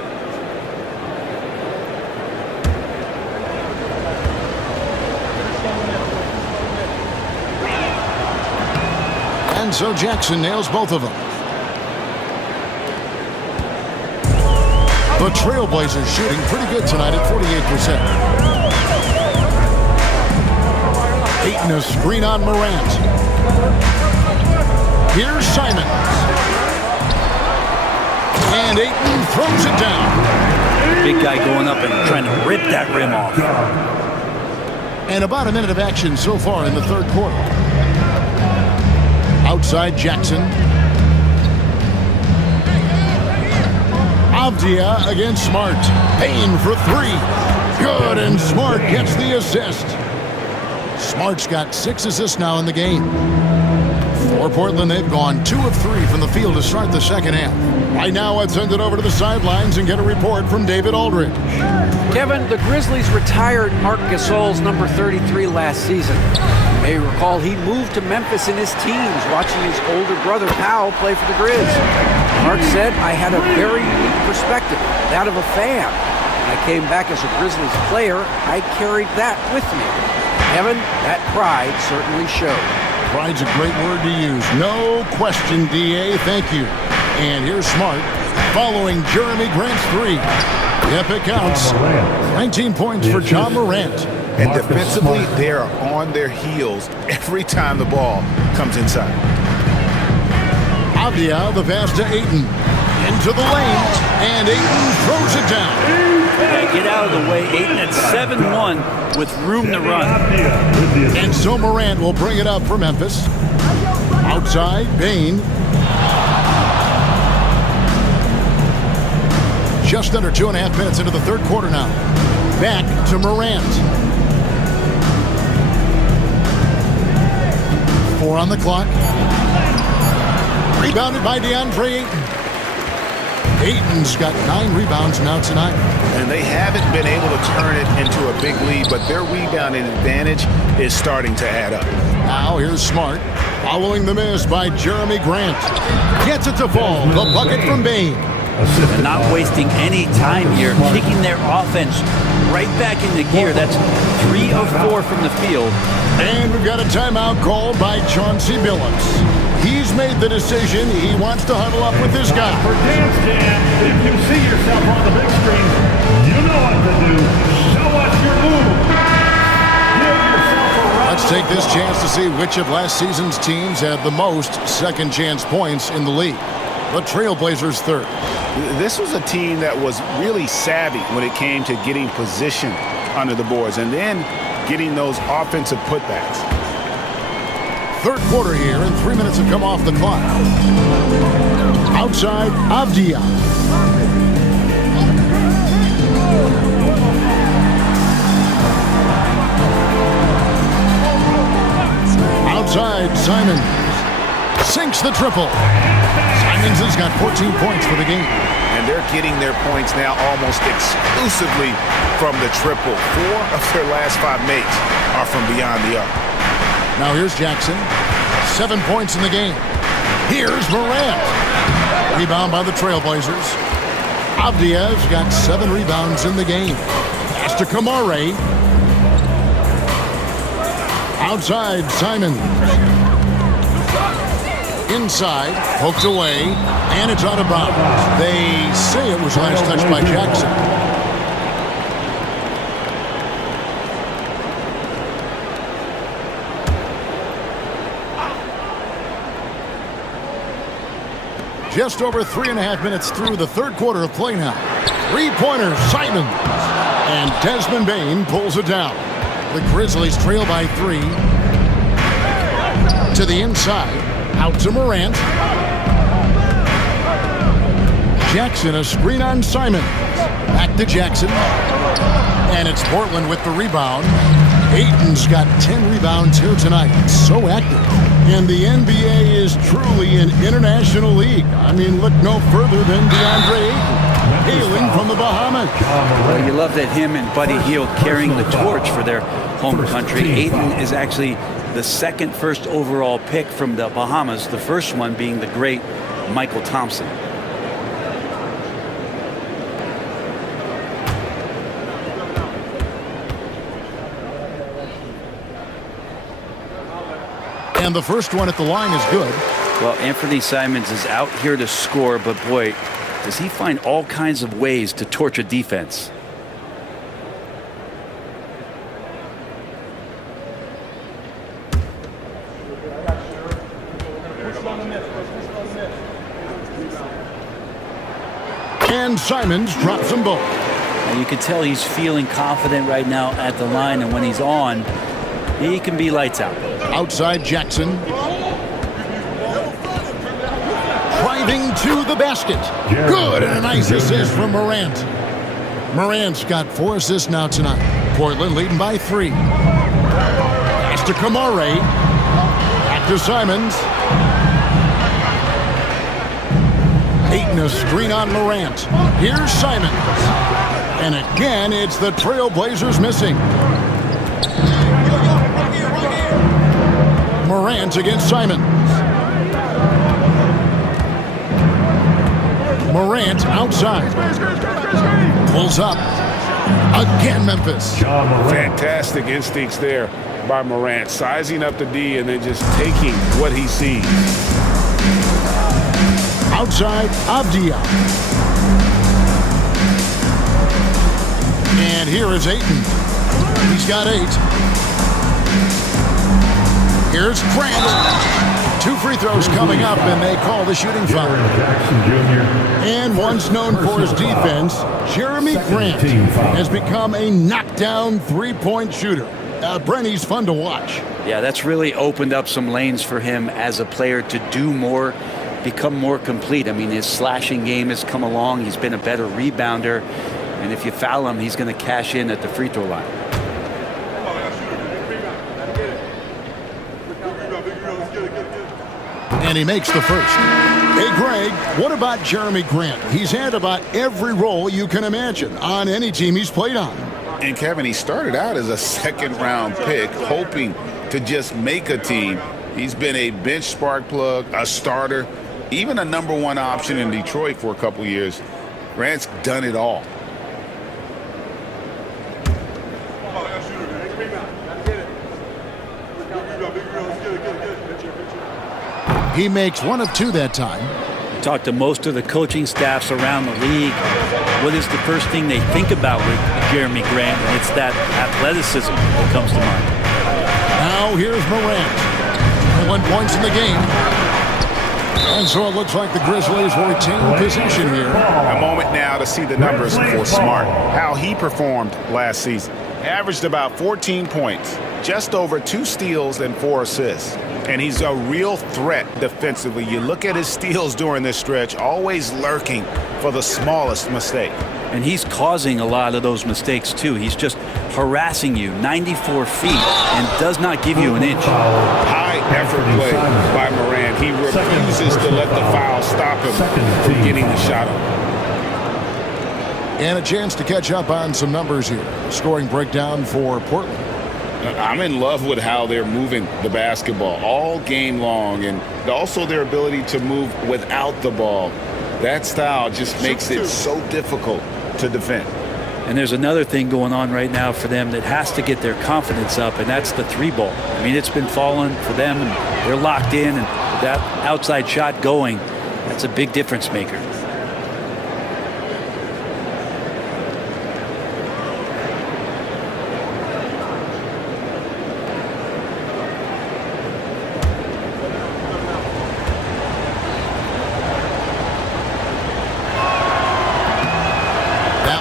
And so Jackson nails both of them. The Trailblazers shooting pretty good tonight at 48%. Ayton a screen on Morant. Here's Simons. And Ayton throws it down. Big guy going up and trying to rip that rim off. And about a minute of action so far in the third quarter. Outside Jackson. Avdia against Smart. Payne for three. Good, and Smart gets the assist. Smart's got 6 assists now in the game. For Portland, they've gone 2 of 3 from the field to start the second half. Right now, let's send it over to the sidelines and get a report from David Aldridge. Kevin, the Grizzlies retired Marc Gasol's number 33 last season. You may recall he moved to Memphis in his teens, watching his older brother Powell play for the Grizz. Marc said, "I had a very unique perspective, that of a fan. When I came back as a Grizzlies player, I carried that with me." Kevin, that pride certainly showed. Pride's a great word to use. No question, D.A. Thank you. And here's Smart following Jeremy Grant's 3. Yep, it counts. 19 points for John Morant. And defensively, they are on their heels every time the ball comes inside. Avdia, the pass to Ayton. Into the lane, and Ayton throws it down. Yeah, get out of the way. Ayton at 7-1 with room to run. And so Morant will bring it up for Memphis. Outside, Payne. Just under 2.5 minutes into the third quarter now. Back to Morant. 4 on the clock. Rebounded by DeAndre Ayton. Ayton's got 9 rebounds now tonight. And they haven't been able to turn it into a big lead, but their rebounding advantage is starting to add up. Now here's Smart, following the miss by Jeremy Grant. Gets it to fall. The bucket from Payne. And not wasting any time here, kicking their offense right back into gear. That's 3 of 4 from the field. And we've got a timeout called by Chauncey Billups. He's made the decision. He wants to huddle up with this guy. For Dance Jam, if you see yourself on the big screen, you know what to do. Show us your move. Give yourself a run. Let's take this chance to see which of last season's teams had the most second chance points in the league. The Trailblazers third. This was a team that was really savvy when it came to getting position under the boards and then getting those offensive putbacks. Third quarter here, and 3 minutes have come off the clock. Outside, Avdia. Outside, Simons. Sinks the triple. Simons has got 14 points for the game. And they're getting their points now almost exclusively from the triple. 4 of their last 5 makes are from beyond the arc. Now here's Jackson. 7 points in the game. Here's Morant. Rebound by the Trailblazers. Avdia's got 7 rebounds in the game. Pass to Kamare. Outside, Simons. Inside, poked away, and it's out of bounds. They say it was last touched by Jackson. Just over 3.5 minutes through the third quarter of play now. 3-pointer, Simons. And Desmond Bane pulls it down. The Grizzlies trail by 3. To the inside. Out to Morant. Jackson, a screen on Simons. Back to Jackson. And it's Portland with the rebound. Ayton's got 10 rebounds here tonight. So active. And the NBA is truly an international league. I mean, look no further than DeAndre Ayton, hailing from the Bahamas. Well, you love that him and Buddy Hield carrying the torch for their home country. Ayton is actually the second first overall pick from the Bahamas, the first one being the great Michael Thompson. And the first one at the line is good. Well, Anthony Simons is out here to score, but boy, does he find all kinds of ways to torch a defense. And Simons drops them both. And you can tell he's feeling confident right now at the line, and when he's on, he can be lights out. Outside Jackson. Driving to the basket. Good, and a nice assist from Morant. Morant's got 4 assists now tonight. Portland leading by 3. Pass to Kamare. Back to Simons. Aiton a screen on Morant. Here's Simons. And again, it's the Trailblazers missing. Morant against Simons. Morant outside. Pulls up. Again, Memphis. Fantastic instincts there by Morant. Sizing up the D and then just taking what he sees. Outside, Avdia. And here is Aiton. He's got 8. Here's Grant. 2 free throws coming up, and they call the shooting foul. And once known for his defense, Jeremy Grant has become a knockdown three-point shooter. Brent, he's fun to watch. Yeah, that's really opened up some lanes for him as a player to do more, become more complete. I mean, his slashing game has come along. He's been a better rebounder. And if you foul him, he's going to cash in at the free throw line. And he makes the first. Hey, Greg, what about Jeremy Grant? He's had about every role you can imagine on any team he's played on. And Kevin, he started out as a second-round pick, hoping to just make a team. He's been a bench spark plug, a starter, even a number 1 option in Detroit for a couple years. Grant's done it all. He makes 1 of 2 that time. Talk to most of the coaching staffs around the league. What is the first thing they think about with Jeremy Grant? And it's that athleticism that comes to mind. Now here's Morant. 1 points in the game. And so it looks like the Grizzlies will retain possession here. A moment now to see the numbers for Smart. How he performed last season. Averaged about 14 points, just over 2 steals and 4 assists. And he's a real threat defensively. You look at his steals during this stretch, always lurking for the smallest mistake. And he's causing a lot of those mistakes, too. He's just harassing you 94 feet and does not give you an inch. High effort play by Morant. He refuses to let the foul stop him from getting the shot up. And a chance to catch up on some numbers here. Scoring breakdown for Portland. I'm in love with how they're moving the basketball all game long, and also their ability to move without the ball. That style just makes it so difficult to defend. And there's another thing going on right now for them that has to get their confidence up, and that's the 3-ball. I mean, it's been falling for them, and they're locked in, and that outside shot going, that's a big difference maker.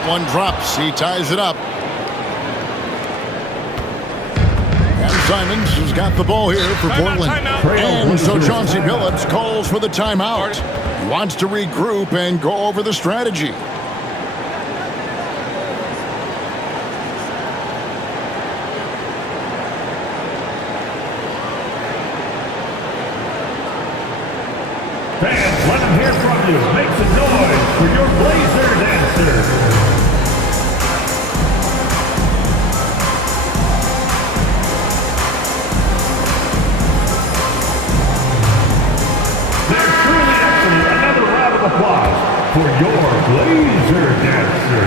One drops. He ties it up. And Simons has got the ball here for Portland. And so Chauncey Billups calls for the timeout. He wants to regroup and go over the strategy. Fans, let them hear from you. Make some noise for your Blazer dancer. Another round of applause for your Blazer dancer.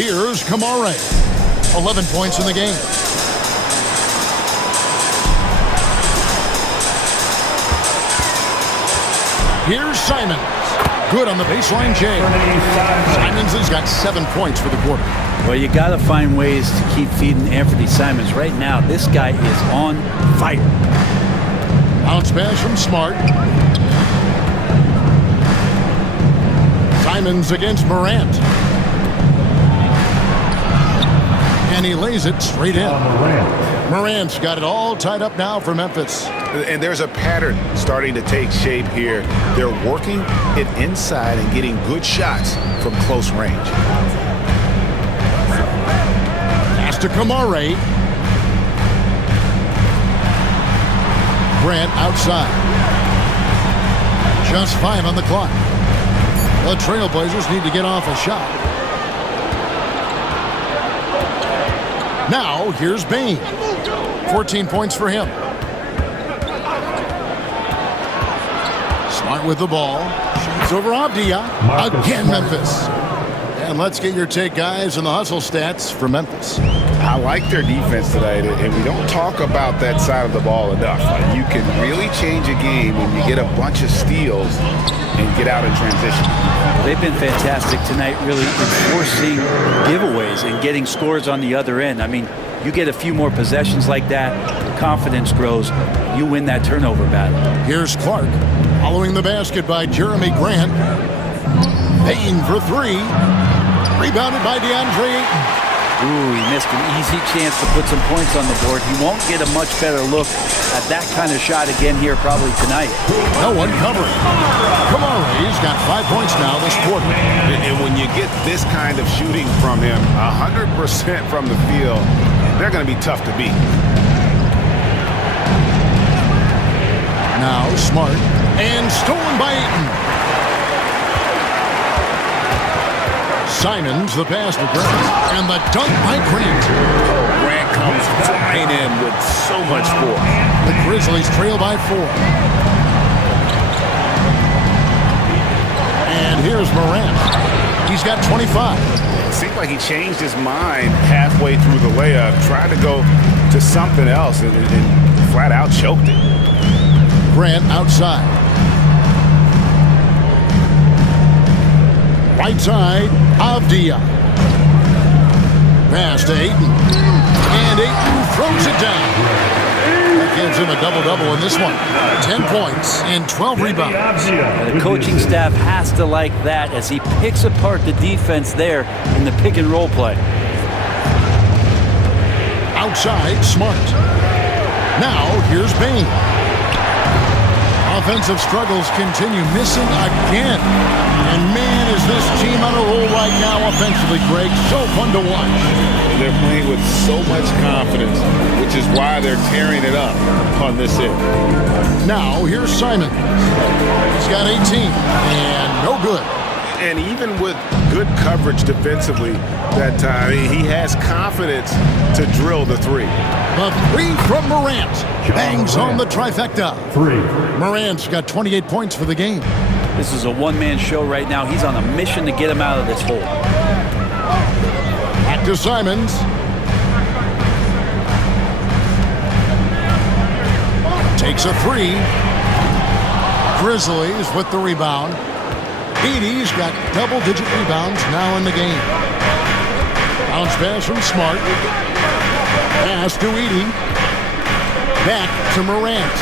Here's Kamare. 11 points in the game. Here's Simons. Good on the baseline, Jay. Simons has got 7 points for the quarter. Well, you got to find ways to keep feeding Anthony Simons. Right now, this guy is on fire. Bounce pass from Smart. Simons against Morant. And he lays it straight in. Morant's got it all tied up now for Memphis. And there's a pattern starting to take shape here. They're working it inside and getting good shots from close range. Pass to Kamare. Grant outside. Just 5 on the clock. The Trailblazers need to get off a shot. Now, here's Bain. 14 points for him. Smart with the ball. Shoots over Avdia. Again, Memphis. And let's get your take, guys, on the hustle stats for Memphis. I like their defense tonight, and we don't talk about that side of the ball enough. You can really change a game when you get a bunch of steals and get out in transition. They've been fantastic tonight, really enforcing giveaways and getting scores on the other end. I mean, you get a few more possessions like that, the confidence grows, you win that turnover battle. Here's Clark, following the basket by Jeremy Grant. Payne for 3. Rebounded by DeAndre Ayton. Ooh, he missed an easy chance to put some points on the board. He won't get a much better look at that kind of shot again here probably tonight. No one covering. Kamare's got 5 points now this quarter. And when you get this kind of shooting from him, 100% from the field, they're going to be tough to beat. Now Smart. And stolen by Ayton. Simons, the pass to Grant. And the dunk by Grant. Grant comes flying in with so much force. The Grizzlies trail by 4. And here's Morant. He's got 25. It seemed like he changed his mind halfway through the layup, tried to go to something else, and flat out choked it. Grant outside. Right side, Avdia. Pass to Ayton. And Ayton throws it down. That gives him a double-double in this one. 10 points and 12 rebounds. The coaching staff has to like that as he picks apart the defense there in the pick-and-roll play. Outside, Smart. Now, here's Bain. Offensive struggles continue, missing again. And man, is this team on a roll right now offensively, Greg. So fun to watch. And they're playing with so much confidence, which is why they're tearing it up on this end. Now, here's Simon. He's got 18, and no good. And even with good coverage defensively that time, he has confidence to drill the 3. The 3 from Morant. Bangs on the trifecta. 3. Morant's got 28 points for the game. This is a one-man show right now. He's on a mission to get him out of this hole. Back to Simons. Takes a 3. Grizzlies with the rebound. Edie's got double-digit rebounds now in the game. Bounce pass from Smart. Pass to Edie. Back to Morant.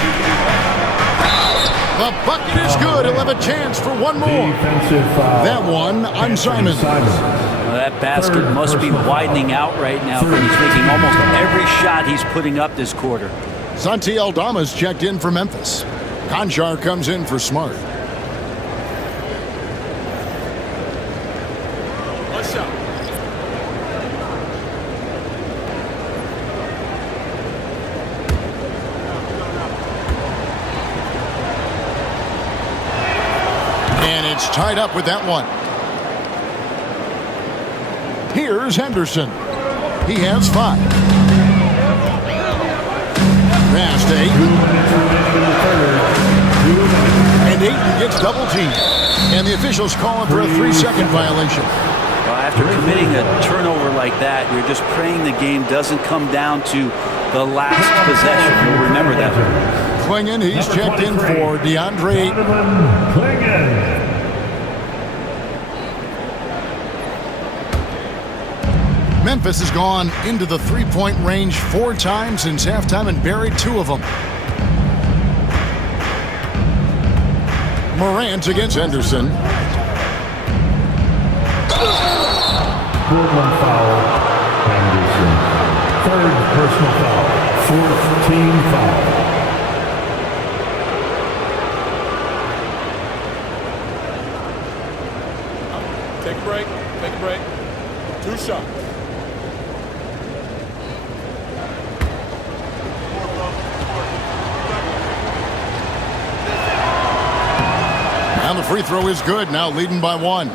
The bucket is good. He'll have a chance for one more. That one on Simons. Well, that basket must be widening out right now. He's making almost every shot he's putting up this quarter. Santi Aldama's checked in for Memphis. Conchar comes in for Smart. Tied up with that one. Here's Henderson. He has 5. Pass to Ayton. And Ayton gets double teamed. And the officials call him for a 3-second violation. Well, after committing a turnover like that, you're just praying the game doesn't come down to the last possession. You'll remember that. Clingan, he's checked in for DeAndre. Clingan. Memphis has gone into the three-point range 4 times since halftime and buried 2 of them. Morant against Henderson. Portland foul, Henderson. 3rd personal foul, 4th team foul. Take a break. Take a break. 2 shots. And the free throw is good, now leading by 1.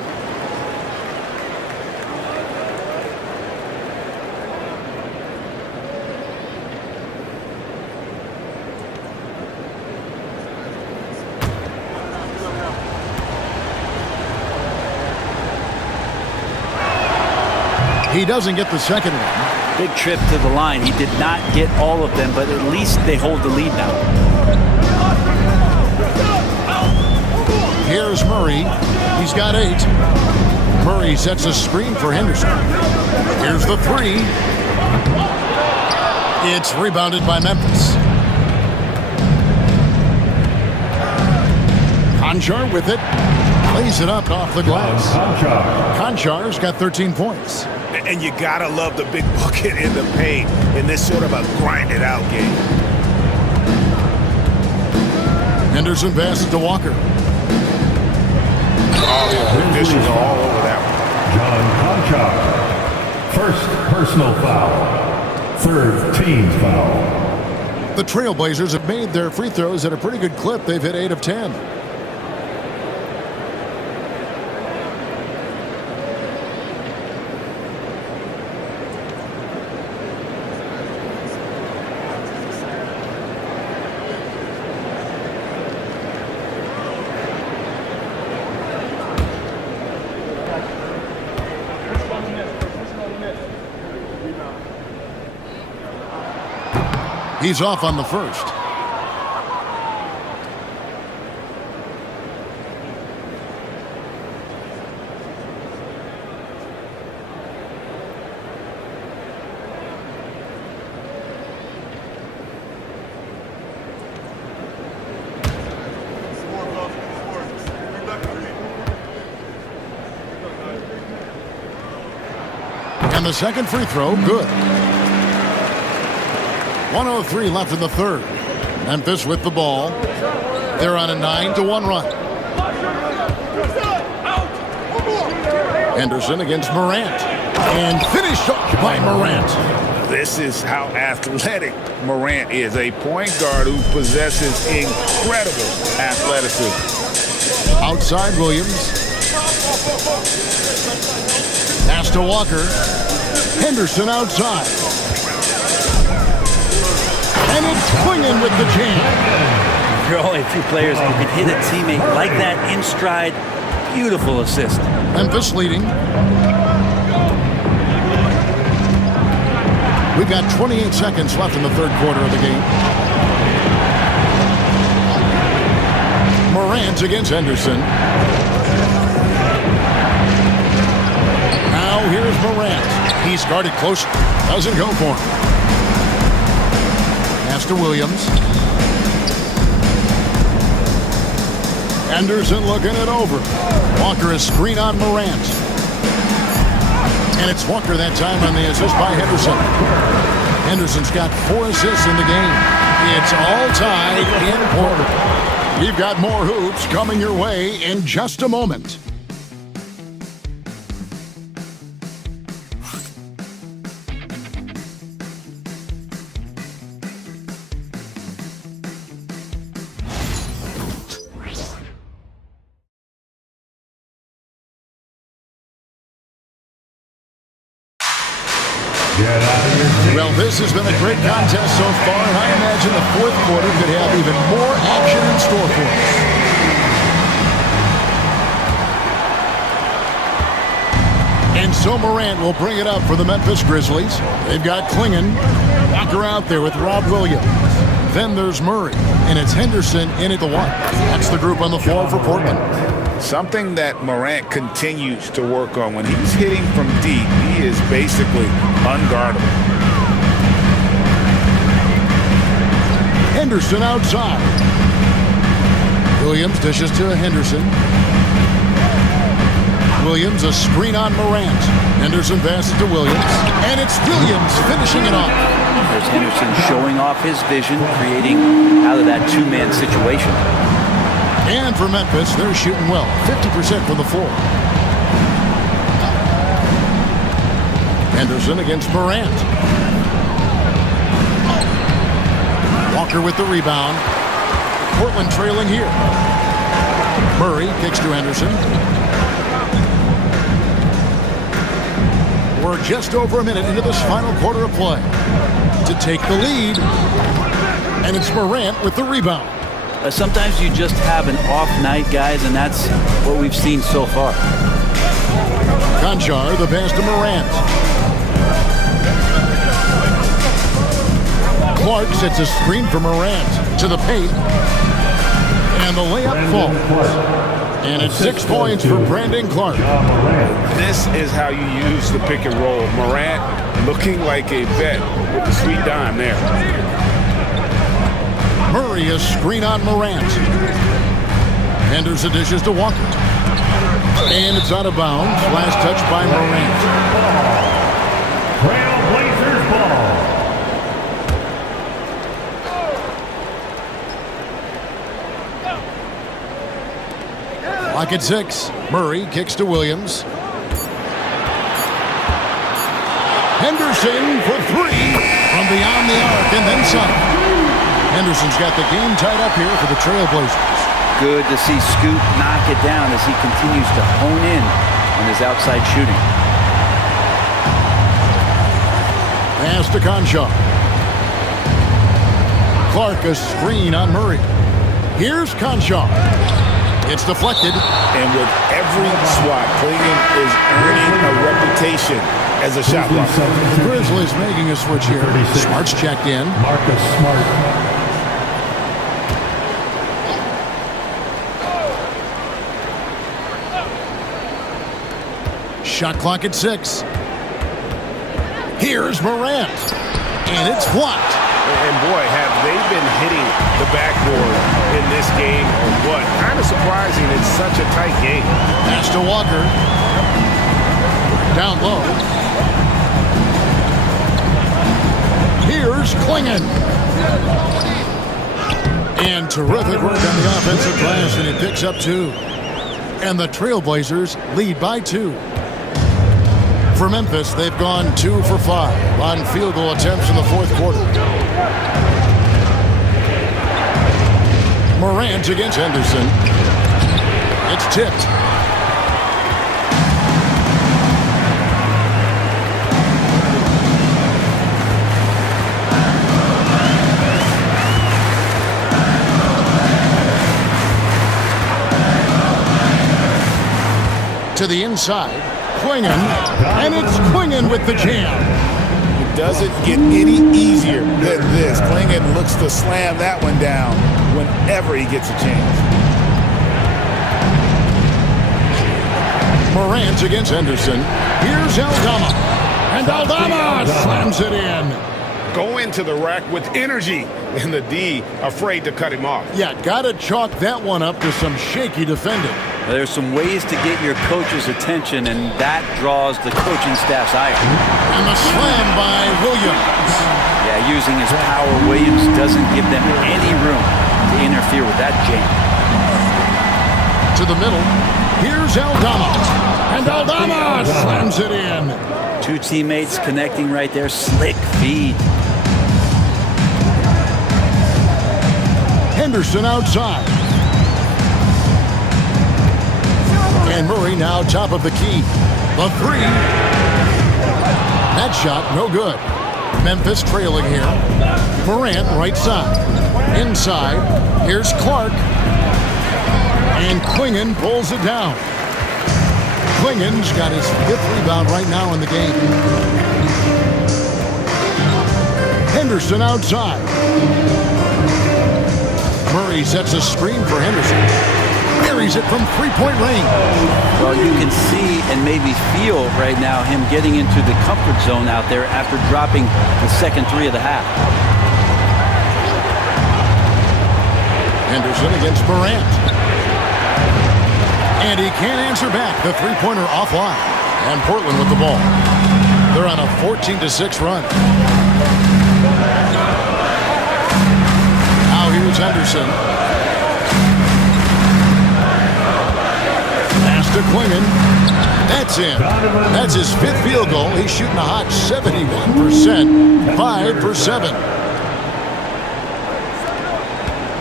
He doesn't get the second one. Big trip to the line. He did not get all of them, but at least they hold the lead now. Here's Murray. He's got 8. Murray sets a screen for Henderson. Here's the 3. It's rebounded by Memphis. Conchar with it. Lays it up off the glass. Conchar's got 13 points. And you gotta love the big bucket in the paint in this sort of a grinded-out game. Henderson passes to Walker. Oh, yeah, the dishes are all over that John Conchar. 1st personal foul. 3rd team foul. The Trailblazers have made their free throws at a pretty good clip. They've hit 8 of 10. He's off on the first. And the second free throw, good. 1:03 left in the 3rd. Memphis with the ball. They're on a 9-1 run. Henderson against Morant. And finished off by Morant. This is how athletic Morant is. A point guard who possesses incredible athleticism. Outside Williams. Pass to Walker. Henderson outside. And it's Clingan with the jam. There are only a few players who can hit a teammate like that in stride. Beautiful assist. Memphis leading. We've got 28 seconds left in the 3rd quarter of the game. Morant against Henderson. Now here's Morant. He's guarded close. Doesn't go for him. Pass to Williams. Henderson looking it over. Walker is screen on Morant. And it's Walker that time on the assist by Henderson. Henderson's got 4 assists in the game. It's all tied in Portland. We've got more hoops coming your way in just a moment. Well, this has been a great contest so far, and I imagine the 4th quarter could have even more action in store for us. And So Morant will bring it up for the Memphis Grizzlies. They've got Klingon. Walker out there with Rob Williams. Then there's Murray, and it's Henderson in at the one. That's the group on the floor for Portland. Something that Morant continues to work on. When he's hitting from deep, he is basically unguardable. Henderson outside. Williams dishes to Henderson. Williams, a screen on Morant. Henderson passes to Williams. And it's Williams finishing it off. There's Henderson showing off his vision, creating out of that two-man situation. And for Memphis, they're shooting well. 50% from the floor. Henderson against Morant. Walker with the rebound. Portland trailing here. Murray kicks to Henderson. We're just over a minute into this final quarter of play. To take the lead. And it's Morant with the rebound. Sometimes you just have an off night, guys, and that's what we've seen so far. Conchar, the pass to Morant. Clark sets a screen for Morant to the paint. And the layup falls. And it's 6 points for Brandon Clark. This is how you use the pick and roll. Morant looking like a vet with the sweet dime there. Murray, a screen on Morant. Henderson dishes to Walker. And it's out of bounds. Last touch by Morant. Trailblazers ball. Clock at 6. Murray kicks to Williams. Henderson for three from beyond the arc and then some. Henderson's got the game tied up here for the Trailblazers. Good to see Scoot knock it down as he continues to hone in on his outside shooting. Pass to Conchar. Clark, a screen on Murray. Here's Conchar. It's deflected. And with every swat, Klingon is earning a reputation as a shot blocker. Grizzlies making a switch here. Smart's checked in. Marcus Smart. Shot clock at 6. Here's Morant. And it's blocked. And boy, have they been hitting the backboard in this game or what? Kind of surprising. It's such a tight game. Pass to Walker. Down low. Here's Klingon. And terrific work on the offensive glass, and he picks up 2. And the Trailblazers lead by 2. For Memphis, they've gone 2 for 5 on field goal attempts in the fourth quarter. Morant against Henderson. It's tipped. To the inside. Klingon, and it's Klingon with the jam. It doesn't get any easier than this. Klingon looks to slam that one down whenever he gets a chance. Morant against Henderson. Here's Aldama. And Aldama slams it in. Go into the rack with energy, and the D afraid to cut him off. Yeah, gotta chalk that one up to some shaky defending. There's some ways to get your coach's attention, and that draws the coaching staff's ire. And the slam by Williams. Yeah, using his power, Williams doesn't give them any room to interfere with that jam. To the middle. Here's Aldama. And Aldama slams it in. 2 teammates connecting right there. Slick feed. Henderson outside. And Murray now top of the key. The 3. That shot no good. Memphis trailing here. Morant right side. Inside. Here's Clark. And Klingon pulls it down. Klingen's got his 5th rebound right now in the game. Henderson outside. Murray sets a screen for Henderson. Buries it from three-point range. Well, you can see and maybe feel right now him getting into the comfort zone out there after dropping the second 3 of the half. Henderson against Morant. And he can't answer back. The three-pointer offline. And Portland with the ball. They're on a 14-6 run. Now here's Henderson. Pass to Klingen. That's in. That's his 5th field goal. He's shooting a hot 71%. 5 for 7.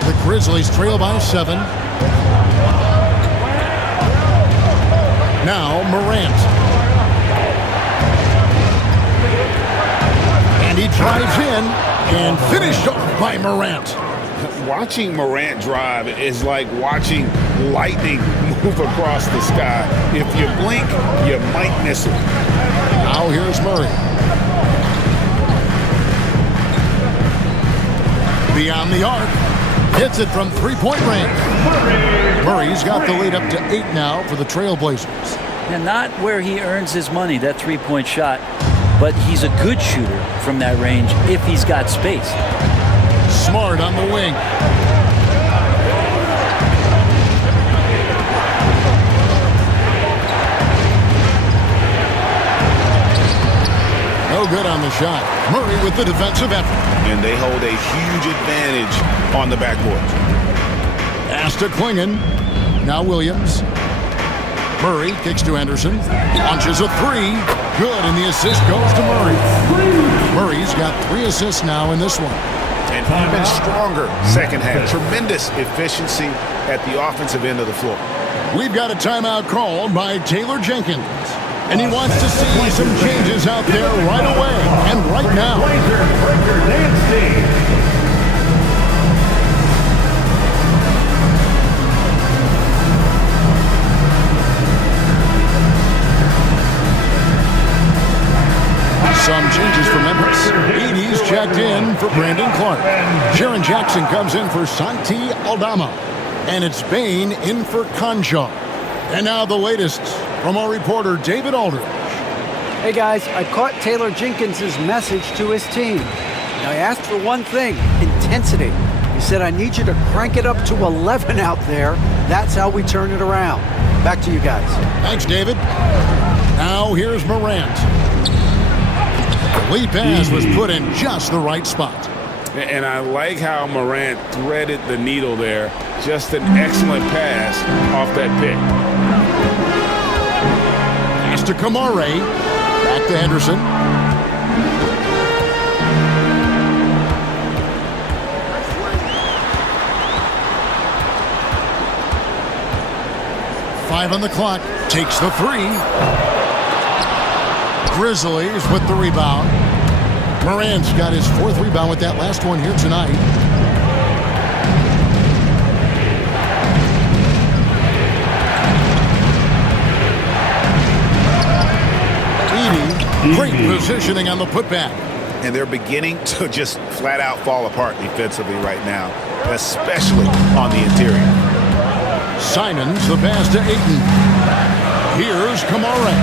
The Grizzlies trail by 7. Now Morant. And he drives in and finished off by Morant. Watching Morant drive is like watching lightning move across the sky. If you blink, you might miss it. Now here's Murray. Beyond the arc. Hits it from three-point range. Murray's got the lead up to 8 now for the Trailblazers. And not where he earns his money, that three-point shot, but he's a good shooter from that range if he's got space. Smart on the wing. No good on the shot. Murray with the defensive effort. And they hold a huge advantage on the backboard. Pass to Klingen. Now Williams. Murray kicks to Henderson. Launches a 3. Good, and the assist goes to Murray. Murray's got 3 assists now in this one. And even stronger second half. Tremendous efficiency at the offensive end of the floor. We've got a timeout called by Taylor Jenkins. And he wants to see some changes out there right away and right now. Some changes for Memphis. Edie's checked in for Brandon Clark. Jaren Jackson comes in for Santi Aldama. And it's Bain in for Concha. And now the latest from our reporter, David Aldridge. Hey, guys, I caught Taylor Jenkins' message to his team. Now, he asked for one thing, intensity. He said, I need you to crank it up to 11 out there. That's how we turn it around. Back to you guys. Thanks, David. Now here's Morant. The lead pass was put in just the right spot. And I like how Morant threaded the needle there. Just an excellent pass off that pick. Pass to Kamare. Back to Henderson. Five on the clock. Takes the 3. Grizzlies with the rebound. Morant's got his 4th rebound with that last one here tonight. Edie, great positioning on the putback. And they're beginning to just flat out fall apart defensively right now, especially on the interior. Simons the pass to Ayton. Here's Kamara.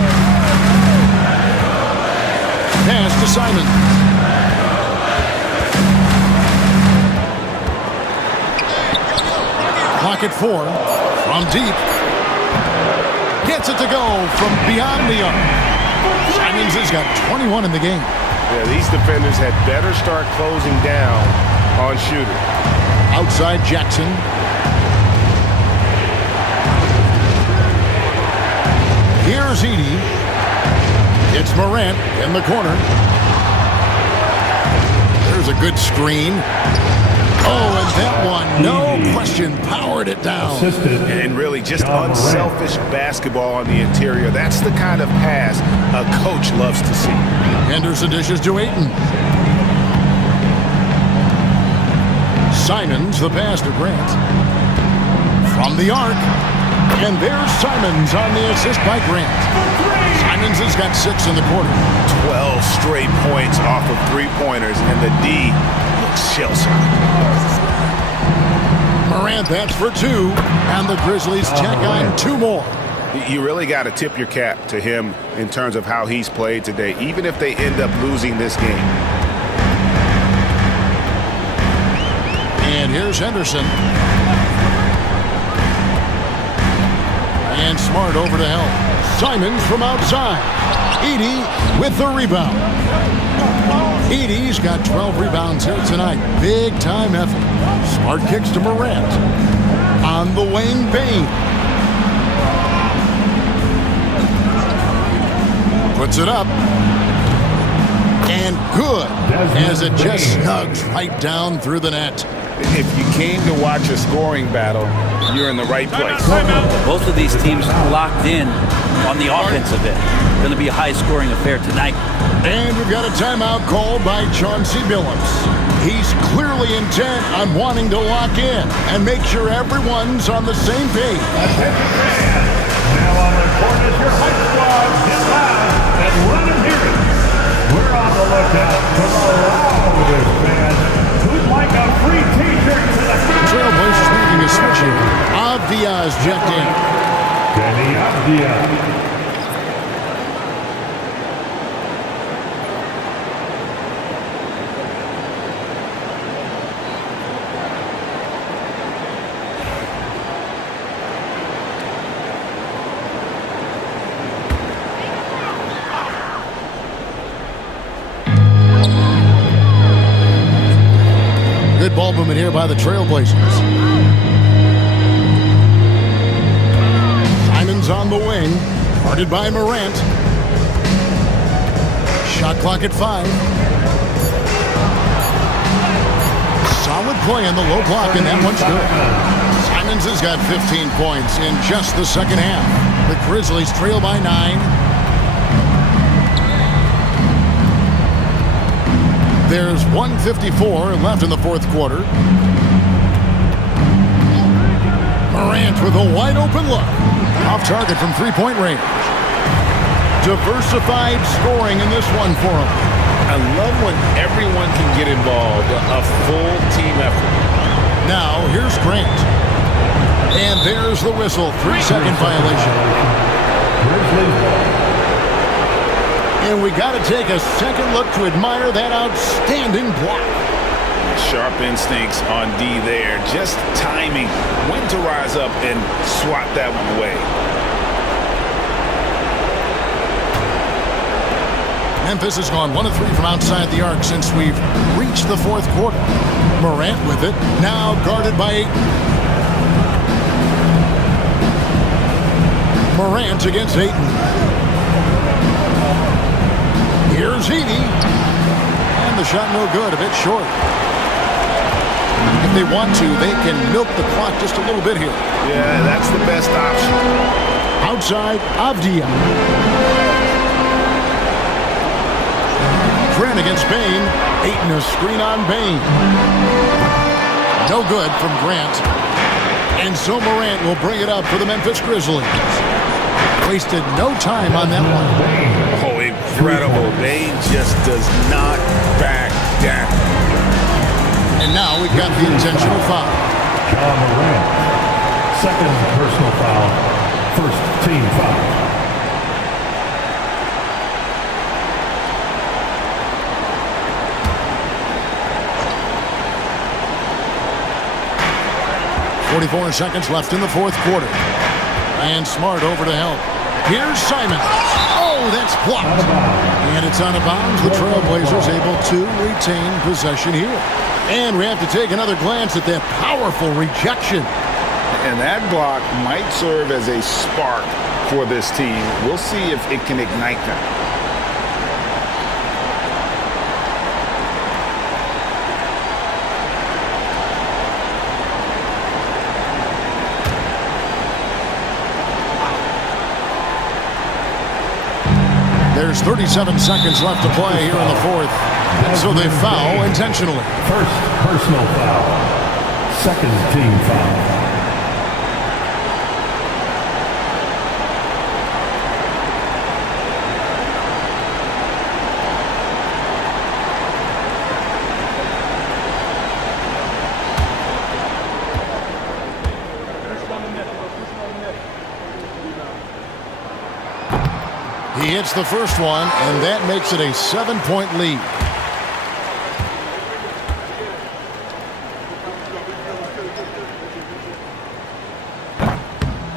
Pass to Simons. Clock at 4. From deep. Gets it to go from beyond the arc. Simons has got 21 in the game. Yeah, these defenders had better start closing down on shooting. Outside Jackson. Here's Edie. It's Morant in the corner. There's a good screen. Oh, and that one, no question, powered it down. And really just unselfish basketball on the interior. That's the kind of pass a coach loves to see. Henderson dishes to Ayton. Simons the pass to Grant. From the arc. And there's Simons on the assist by Grant. Simons has got 6 in the quarter. 12 straight points off of three-pointers, and the D looks shell-shocked. Morant, that's for 2. And the Grizzlies check on 2 more. You really got to tip your cap to him in terms of how he's played today, even if they end up losing this game. And here's Henderson. And Smart over to help. Simons from outside. Edey with the rebound. Edey's got 12 rebounds here tonight. Big time effort. Smart kicks to Morant. On the wing, Bane. Puts it up. And good. As it just snugs right down through the net. If you came to watch a scoring battle, you're in the right place. Both of these teams locked in on the offensive end. Going to be a high-scoring affair tonight. And we've got a timeout called by Chauncey Billups. He's clearly intent on wanting to lock in and make sure everyone's on the same page. Now on the court is your hype squad. Get loud and let them hear it. We're on the lookout for the loudest fans who'd like a free t-shirt tonight. Trailblazers making a switch here. Avdia's checked in. Kenny Avdia. Good ball movement here by the Trailblazers. Simons on the wing, guarded by Morant. Shot clock at 5. Solid play in the low block, and that one's good. Simons has got 15 points in just the second half. The Grizzlies trail by 9. There's 1:54 left in the fourth quarter. Morant with a wide-open look. Off target from three-point range. Diversified scoring in this one for him. I love when everyone can get involved, a full team effort. Now, here's Grant. And there's the whistle. 3-second violation. And we got to take a second look to admire that outstanding block. Sharp instincts on D there. Just timing when to rise up and swat that one away. Memphis has gone 1 of 3 from outside the arc since we've reached the fourth quarter. Morant with it. Now guarded by Ayton. Morant against Ayton. Here's Edey. And the shot no good, a bit short. If they want to, they can milk the clock just a little bit here. Yeah, that's the best option. Outside, Avdia. Trent against Bane. Ayton a screen on Bane. No good from Grant. And so Morant will bring it up for the Memphis Grizzlies. Wasted no time on that one. Oh, incredible. Bane just does not back down. And now we've got the intentional foul. John Morant. Second personal foul. First team foul. .44 seconds left in the fourth quarter. And Smart over to help. Here's Simons. Oh, that's blocked. And it's out of bounds. The Trailblazers able to retain possession here. And we have to take another glance at that powerful rejection. And that block might serve as a spark for this team. We'll see if it can ignite them. There's 37 seconds left to play here in the fourth. So they foul intentionally. First personal foul. Second team foul. He hits the first one, and that makes it a 7-point lead.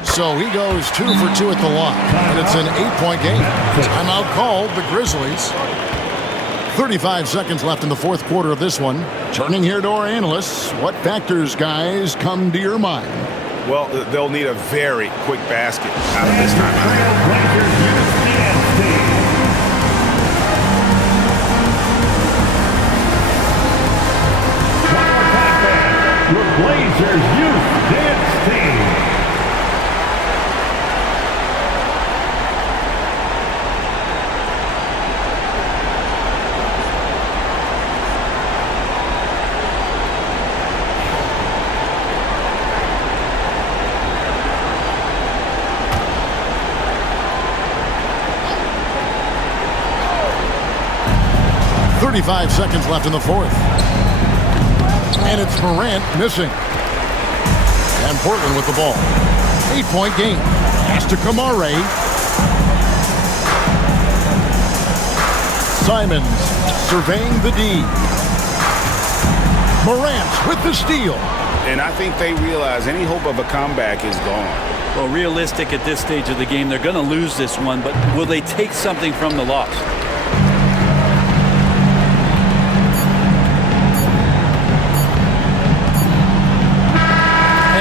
So he goes 2 for 2 at the line, and it's an 8-point game. Timeout called, the Grizzlies. 35 seconds left in the fourth quarter of this one. Turning here to our analysts, what factors, guys, come to your mind? Well, they'll need a very quick basket out of this time. Your Blazers Youth Dance Team. Thirty-five seconds left in the fourth. And it's Morant missing. And Portland with the ball. 8-point game. Pass to Kamare. Simons surveying the D. Morant with the steal. And I think they realize any hope of a comeback is gone. Well, realistic at this stage of the game, they're going to lose this one, but will they take something from the loss?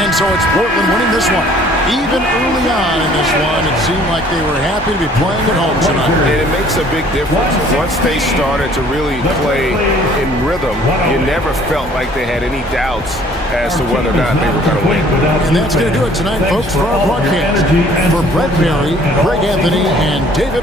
And so it's Portland winning this one. Even early on in this one, it seemed like they were happy to be playing at home tonight. And it makes a big difference. Once they started to really play in rhythm, you never felt like they had any doubts as to whether or not they were going to win. And that's going to do it tonight, folks, for our broadcast. For Brett Berry, Greg Anthony, and David